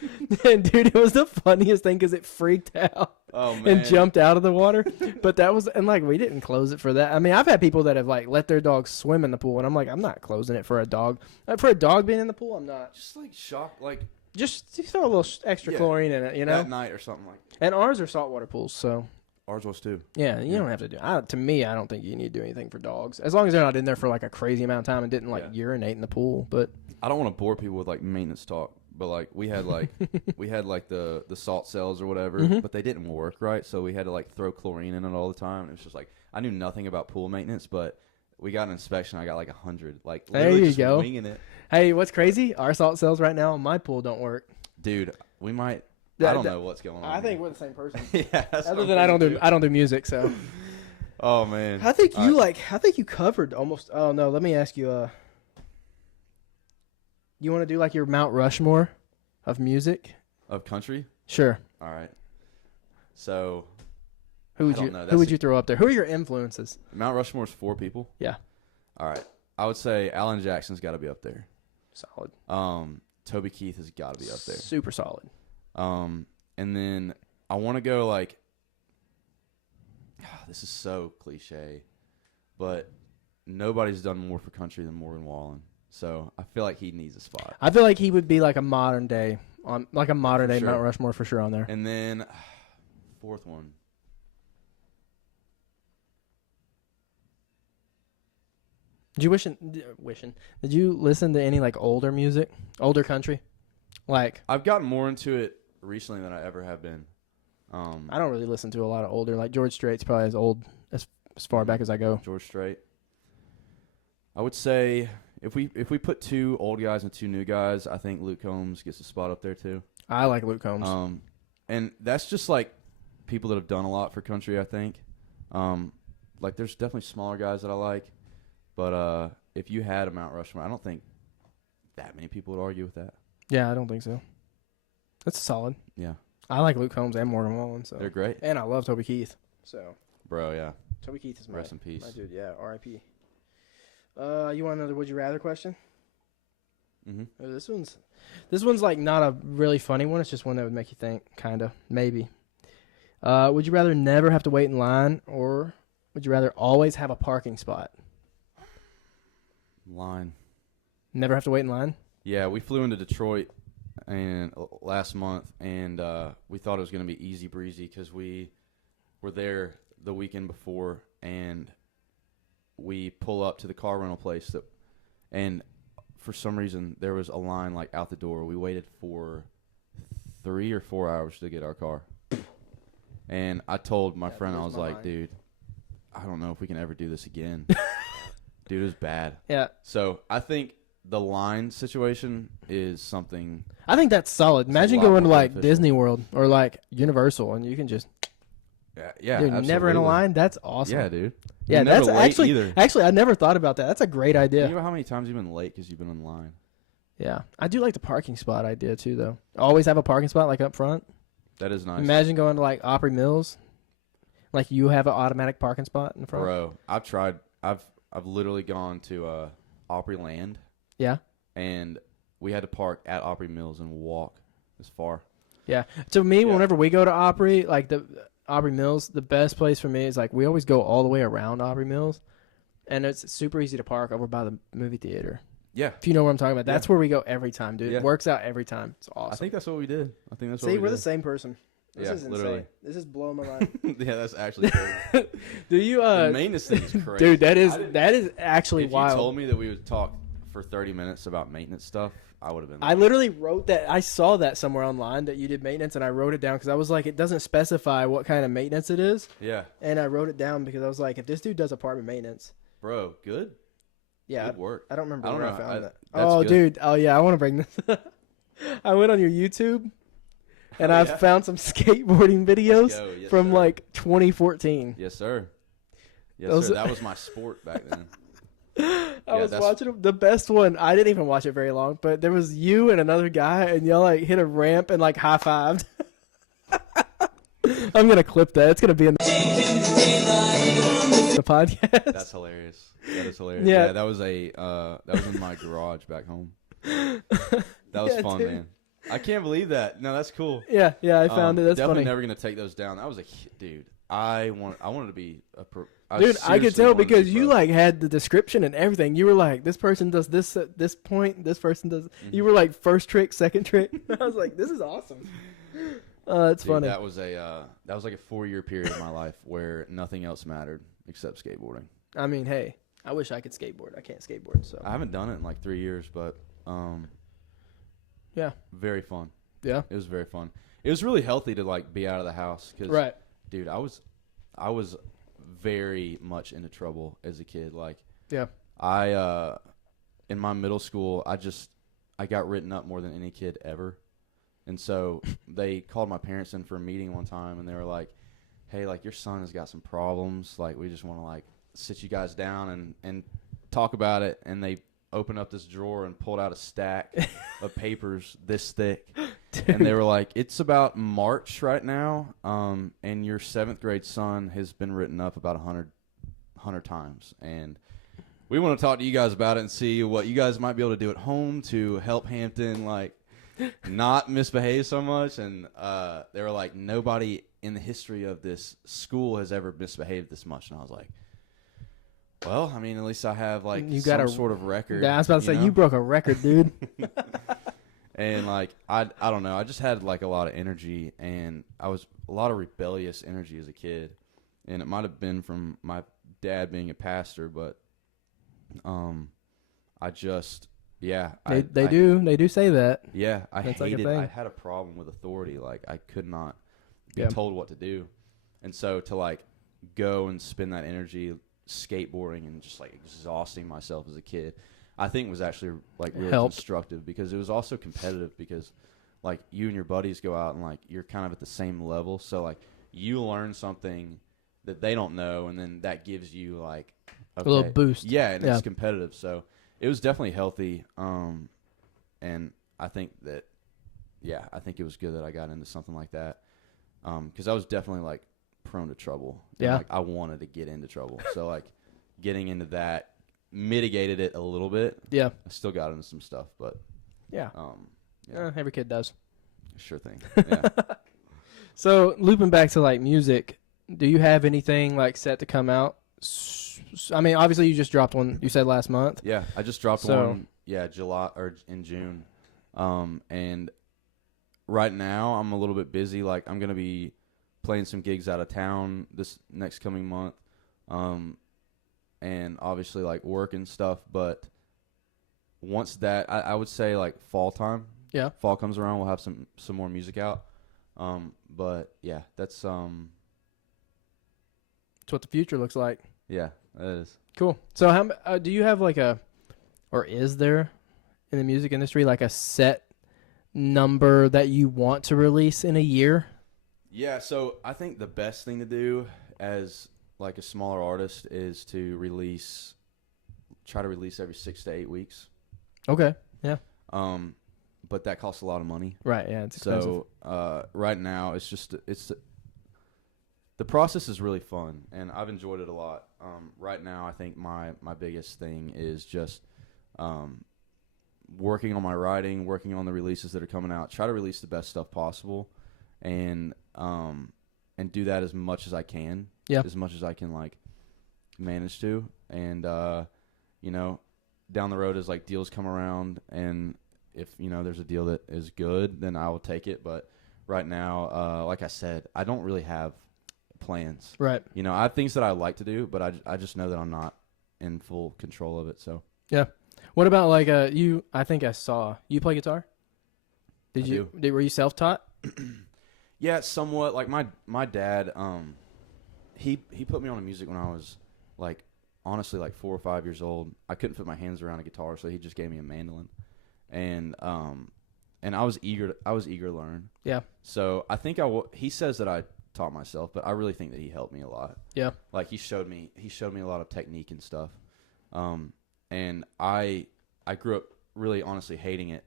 And dude, it was the funniest thing because it freaked out and jumped out of the water. But that was, and like, we didn't close it for that. I mean, I've had people that have like let their dogs swim in the pool, and I'm like, I'm not closing it for a dog. For a dog being in the pool, I'm not. Just like shocked, like. Just throw a little extra chlorine in it, you know? At night or something like that. And ours are saltwater pools, so. Ours was too. Yeah, you don't have to do to me, I don't think you need to do anything for dogs. As long as they're not in there for like a crazy amount of time and didn't like urinate in the pool. But I don't want to bore people with like maintenance talk, but like we had like the salt cells or whatever, but they didn't work right, so we had to like throw chlorine in it all the time. And it was just like, I knew nothing about pool maintenance, but we got an inspection. I got like 100. Like literally just winging it. Hey, what's crazy? Our salt cells right now in my pool don't work. Dude, we might. I don't know what's going on. I think we're the same person. Yeah. Other than I don't do music, so. Oh man. I think you covered almost. Oh no, let me ask you. You want to do like your Mount Rushmore of music? Of country? Sure. All right. So. Who would you throw up there? Who are your influences? Mount Rushmore is 4 people. Yeah. All right. I would say Alan Jackson's got to be up there. Solid. Toby Keith has got to be up there. Super solid. And then I want to go like, this is so cliche, but nobody's done more for country than Morgan Wallen. So I feel like he needs a spot. I feel like he would be like a modern day Mount Rushmore for sure on there. And then 4th one. Did you listen to any like older music, older country? Like, I've gotten more into it recently than I ever have been. I don't really listen to a lot of older. Like George Strait's probably as old as far back as I go. George Strait. I would say if we put 2 old guys and 2 new guys, I think Luke Combs gets a spot up there too. I like Luke Combs. And that's just like people that have done a lot for country. I think. Like there's definitely smaller guys that I like. But if you had a Mount Rushmore, I don't think that many people would argue with that. Yeah, I don't think so. That's solid. Yeah. I like Luke Combs and Morgan Wallen. So they're great. And I love Toby Keith. So. Bro, yeah. Toby Keith is rest in peace. My dude, yeah. R.I.P. You want another Would You Rather question? Mm-hmm. This one's like not a really funny one. It's just one that would make you think, kind of, maybe. Would you rather never have to wait in line, or would you rather always have a parking spot? Line. Never have to wait in line? Yeah, we flew into Detroit last month, and we thought it was going to be easy breezy because we were there the weekend before, and we pull up to the car rental place, and for some reason there was a line like out the door. We waited for 3 or 4 hours to get our car, and I told my friend, I was like, dude, I don't know if we can ever do this again. Dude, it was bad. Yeah. So I think the line situation is something. I think that's solid. It's a Imagine lot going to more like beneficial. Disney World or like Universal, and you can just Yeah, dude, never in a absolutely. line. That's awesome. Yeah, dude. Yeah, You're never that's late either. actually I never thought about that. That's a great idea. You know how many times you've been late because you've been in line? Yeah, I do like the parking spot idea too, though. Always have a parking spot like up front. That is nice. Imagine going to like Opry Mills, like you have an automatic parking spot in the front. Bro, I've tried. I've literally gone to Opryland, Yeah, and we had to park at Opry Mills and walk as far. yeah. To me, Yeah. whenever we go to Opry, like the Opry Mills, the best place for me is like we always go all the way around Opry Mills, and it's super easy to park over by the movie theater. Yeah, If you know what I'm talking about, that's where we go every time, dude. Yeah. It works out every time. It's awesome. I think that's what we did. I think that's what See, we we're did. the same person. This Yeah, is insane. literally. This is blowing my mind. Yeah, that's actually crazy. Do you The maintenance thing is crazy. dude, that I didn't- is actually if wild. you told me that we would talk for 30 minutes about maintenance stuff, I would have been. I literally wrote that. I saw that somewhere online that you did maintenance, and I wrote it down because I was like, it doesn't specify what kind of maintenance it is, Yeah, and I wrote it down because I was like, if this dude does apartment maintenance, bro, good. yeah, Good work. I don't remember I don't where know. I found that. That's Oh, good. dude. Oh, yeah. I want to bring this. I went on your YouTube, and Oh, I yeah? found some skateboarding videos go. Yes, from sir. like 2014. Yes, sir. Yes, Those- sir. That was my sport back then. I was that's- watching them. The best one. I didn't even watch it very long, but there was you and another guy, and y'all like hit a ramp and like high fived. I'm gonna clip that. It's gonna be in the podcast. That's hilarious. That is hilarious. Yeah. Yeah, that was in my garage back home. That was Yeah, fun, dude. man. I can't believe that. No, that's cool. yeah, I found it. That's definitely funny. never gonna take those down. That was dude. I wanted to be a pro. Dude, I could seriously tell wanted to be because you pro. like had the description and everything. You were like, this person does this at this point. This person does. Mm-hmm. You were like first trick, second trick. I was like, this is awesome. It's Dude, funny. that was like a 4-year period of my life where nothing else mattered except skateboarding. I mean, hey, I wish I could skateboard. I can't skateboard, so I haven't done it in like 3 years, but yeah, very fun. yeah, It was very fun. It was really healthy to like be out of the house because, right. dude, I was very much into trouble as a kid. Like, Yeah, I in my middle school, I got written up more than any kid ever, and so they called my parents in for a meeting one time, and they were like, "Hey, like your son has got some problems. Like, we just want to like sit you guys down and talk about it." And they opened up this drawer and pulled out a stack of papers this thick. And they were like, it's about March right now, and your 7th grade son has been written up about 100 times. And we want to talk to you guys about it and see what you guys might be able to do at home to help Hampton, like, not misbehave so much. And they were like, nobody in the history of this school has ever misbehaved this much. And I was like, well, I mean, at least I have, like, You got some a- sort of record. yeah. I was about to say know? you broke a record, dude. And like I don't know, I just had like a lot of energy, and I was a lot of rebellious energy as a kid, and it might have been from my dad being a pastor, but I just they do say that. yeah, I That's like a hated. thing. I had a problem with authority. Like I could not be Yeah. told what to do, and so to like go and spend that energy skateboarding and just like exhausting myself as a kid, I think was actually like really Helped. constructive because it was also competitive because like you and your buddies go out and like you're kind of at the same level, so like you learn something that they don't know, and then that gives you like A little boost. Yeah, and Yeah. it's competitive, so it was definitely healthy. And I think that, yeah, I think it was good that I got into something like that, because I was definitely like prone to trouble. And, Yeah. like I wanted to get into trouble, so like getting into that mitigated it a little bit. Yeah, I still got into some stuff, but yeah. yeah, Every kid does. sure thing. Yeah. So looping back to like music, do you have anything like set to come out? I mean, obviously you just dropped one. You said last month. Yeah, I just dropped So- one. Yeah, July or in June, and right now I'm a little bit busy. Like I'm gonna be playing some gigs out of town this next coming month, and obviously like work and stuff. But once that, I would say like fall time. Yeah. Fall comes around, we'll have some more music out. But yeah, that's That's what the future looks like. yeah, that is. Cool. So how do you have like or is there in the music industry, like a set number that you want to release in a year? Yeah, so I think the best thing to do as like a smaller artist is to try to release every 6 to 8 weeks. Okay. Yeah. But that costs a lot of money. Right. Yeah. It's expensive. So right now the process is really fun, and I've enjoyed it a lot. Right now, I think my biggest thing is just working on my writing, working on the releases that are coming out. Try to release the best stuff possible, and do that as much as I can. Yeah. As much as I can like manage to, and you know, down the road as like deals come around, and if you know there's a deal that is good, then I will take it. But right now, like I said, I don't really have plans. Right. You know, I have things that I like to do, but I just know that I'm not in full control of it. So yeah. What about like you? I think I saw you play guitar. Were you self-taught? Yeah, somewhat. Like my dad, he put me on to music when I was like honestly like 4 or 5 years old. I couldn't put my hands around a guitar, so he just gave me a mandolin, and I was eager to learn. Yeah. So I think he says that I taught myself, but I really think that he helped me a lot. Yeah. Like he showed me a lot of technique and stuff. And I grew up really honestly hating it.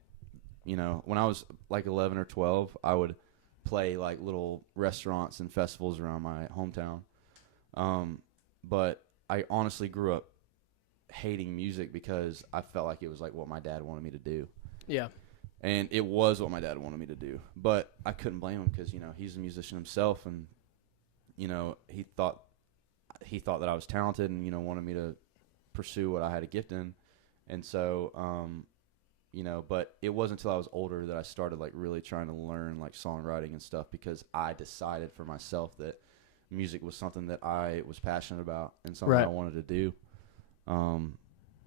You know, when I was like 11 or 12, I would play like little restaurants and festivals around my hometown. But I honestly grew up hating music because I felt like it was like what my dad wanted me to do. Yeah. And it was what my dad wanted me to do. But I couldn't blame him because, you know, he's a musician himself, and, you know, he thought that I was talented and, you know, wanted me to pursue what I had a gift in. And so, you know, but it wasn't until I was older that I started, like, really trying to learn, like, songwriting and stuff, because I decided for myself that music was something that I was passionate about and something I wanted to do.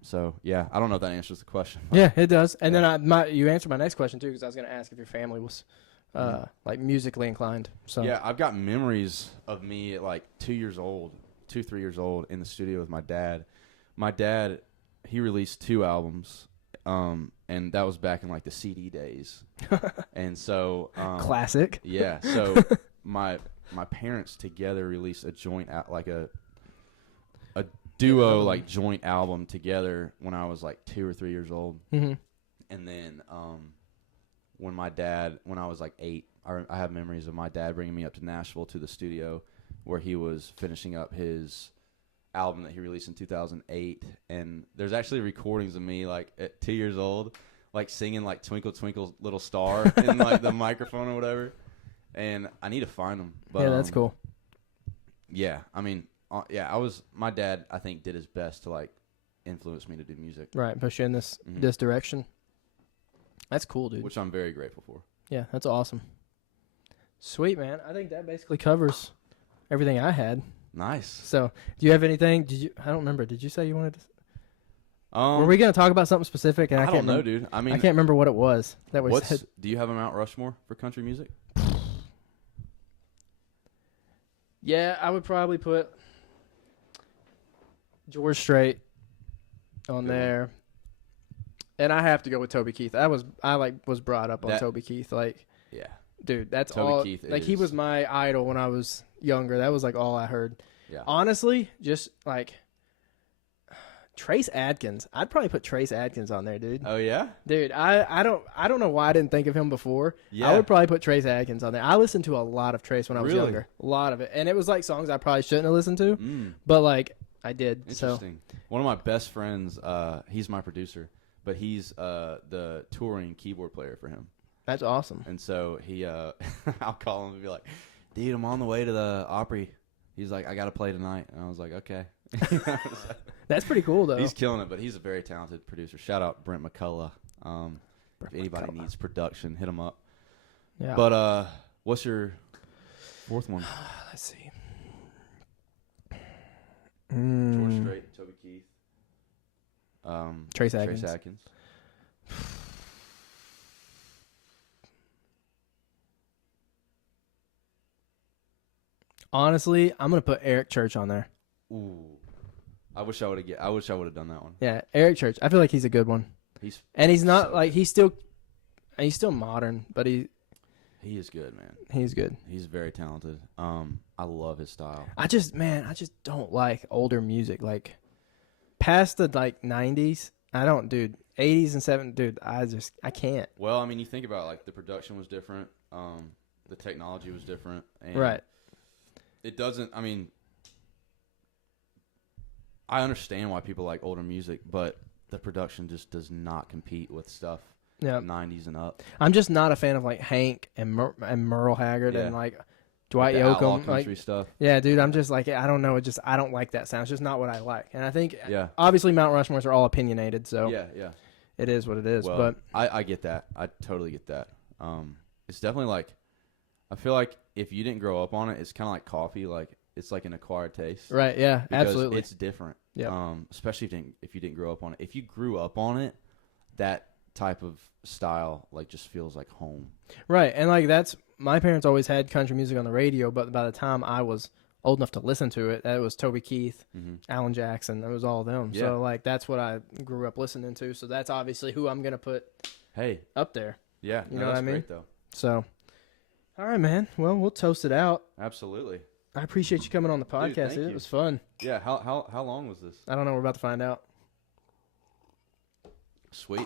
So, yeah, I don't know if that answers the question. Yeah, it does. And then you answered my next question, too, because I was going to ask if your family was, like, musically inclined. So yeah, I've got memories of me at, like, 3 years old in the studio with my dad. My dad, he released 2 albums, and that was back in, like, the CD days. And so classic. Yeah, so my parents together released a joint, like, a duo like joint album together when I was like 2 or 3 years old. Mm-hmm. And then when I was like 8, I have memories of my dad bringing me up to Nashville to the studio where he was finishing up his album that he released in 2008. And there's actually recordings of me like at 2 years old, like singing like Twinkle Twinkle Little Star in like the microphone or whatever. And I need to find them. But, yeah, that's cool. Yeah, I mean, my dad, I think, did his best to, like, influence me to do music. Right, push you in this direction. That's cool, dude. Which I'm very grateful for. Yeah, that's awesome. Sweet, man. I think that basically covers everything I had. Nice. So, do you have anything? I don't remember. Did you say you wanted to? Were we going to talk about something specific? And I don't know, dude. I mean, I can't remember what it was. Do you have a Mount Rushmore for country music? Yeah, I would probably put George Strait on there, and I have to go with Toby Keith. I was brought up on Toby Keith. Like, yeah, dude, that's Toby all. Keith like, he was my idol when I was younger. That was like all I heard. Yeah, honestly, just like Trace Adkins. I'd probably put Trace Adkins on there, dude. Oh yeah, dude. I don't know why I didn't think of him before. Yeah, I would probably put Trace Adkins on there. I listened to a lot of Trace when I was younger. A lot of it, and it was like songs I probably shouldn't have listened to, but like I did. Interesting. So. One of my best friends, he's my producer, but he's the touring keyboard player for him. That's awesome. And so he, I'll call him and be like, "Dude, I'm on the way to the Opry." He's like, "I got to play tonight," and I was like, "Okay." That's pretty cool, though. He's killing it, but he's a very talented producer. Shout out Brent McCullough. If anybody needs production, hit him up. Yeah. But what's your fourth one? Let's see. George Strait, Toby Keith, Trace Adkins. Honestly, I'm gonna put Eric Church on there. Ooh, I wish I would have done that one. Yeah, Eric Church. I feel like he's a good one. He's not so like he's still modern, but he is good, man. He's good. He's very talented. I love his style. I just don't like older music. Like past the like 90s, I don't, dude. 80s and 70s, dude. I can't. Well, I mean, you think about it, like the production was different, the technology was different, and Right. It doesn't. I mean, I understand why people like older music, but the production just does not compete with stuff. Yeah. 90s and up. I'm just not a fan of like Hank and Merle Haggard and like Dwight the outlaw Yoakam, country like stuff. Yeah, dude. I'm just like, I don't know. I don't like that sound. It's just not what I like. And I think, obviously, Mount Rushmores are all opinionated, so Yeah. it is what it is. Well, but I get that. I totally get that. It's definitely like, I feel like if you didn't grow up on it, it's kind of like coffee. Like it's like an acquired taste. Right. Yeah. Because Absolutely. it's different. Yeah. Especially if you didn't grow up on it. If you grew up on it, that type of style like just feels like home. Right. And like my parents always had country music on the radio, but by the time I was old enough to listen to it, that was Toby Keith, Alan Jackson. It was all of them. Yeah. So like that's what I grew up listening to. So that's obviously who I'm gonna put up there. Yeah. You know what I mean? Great, though. So, all right, man. Well, we'll toast it out. Absolutely. I appreciate you coming on the podcast. Dude, thank It you. was fun. Yeah. How long was this? I don't know. We're about to find out. Sweet.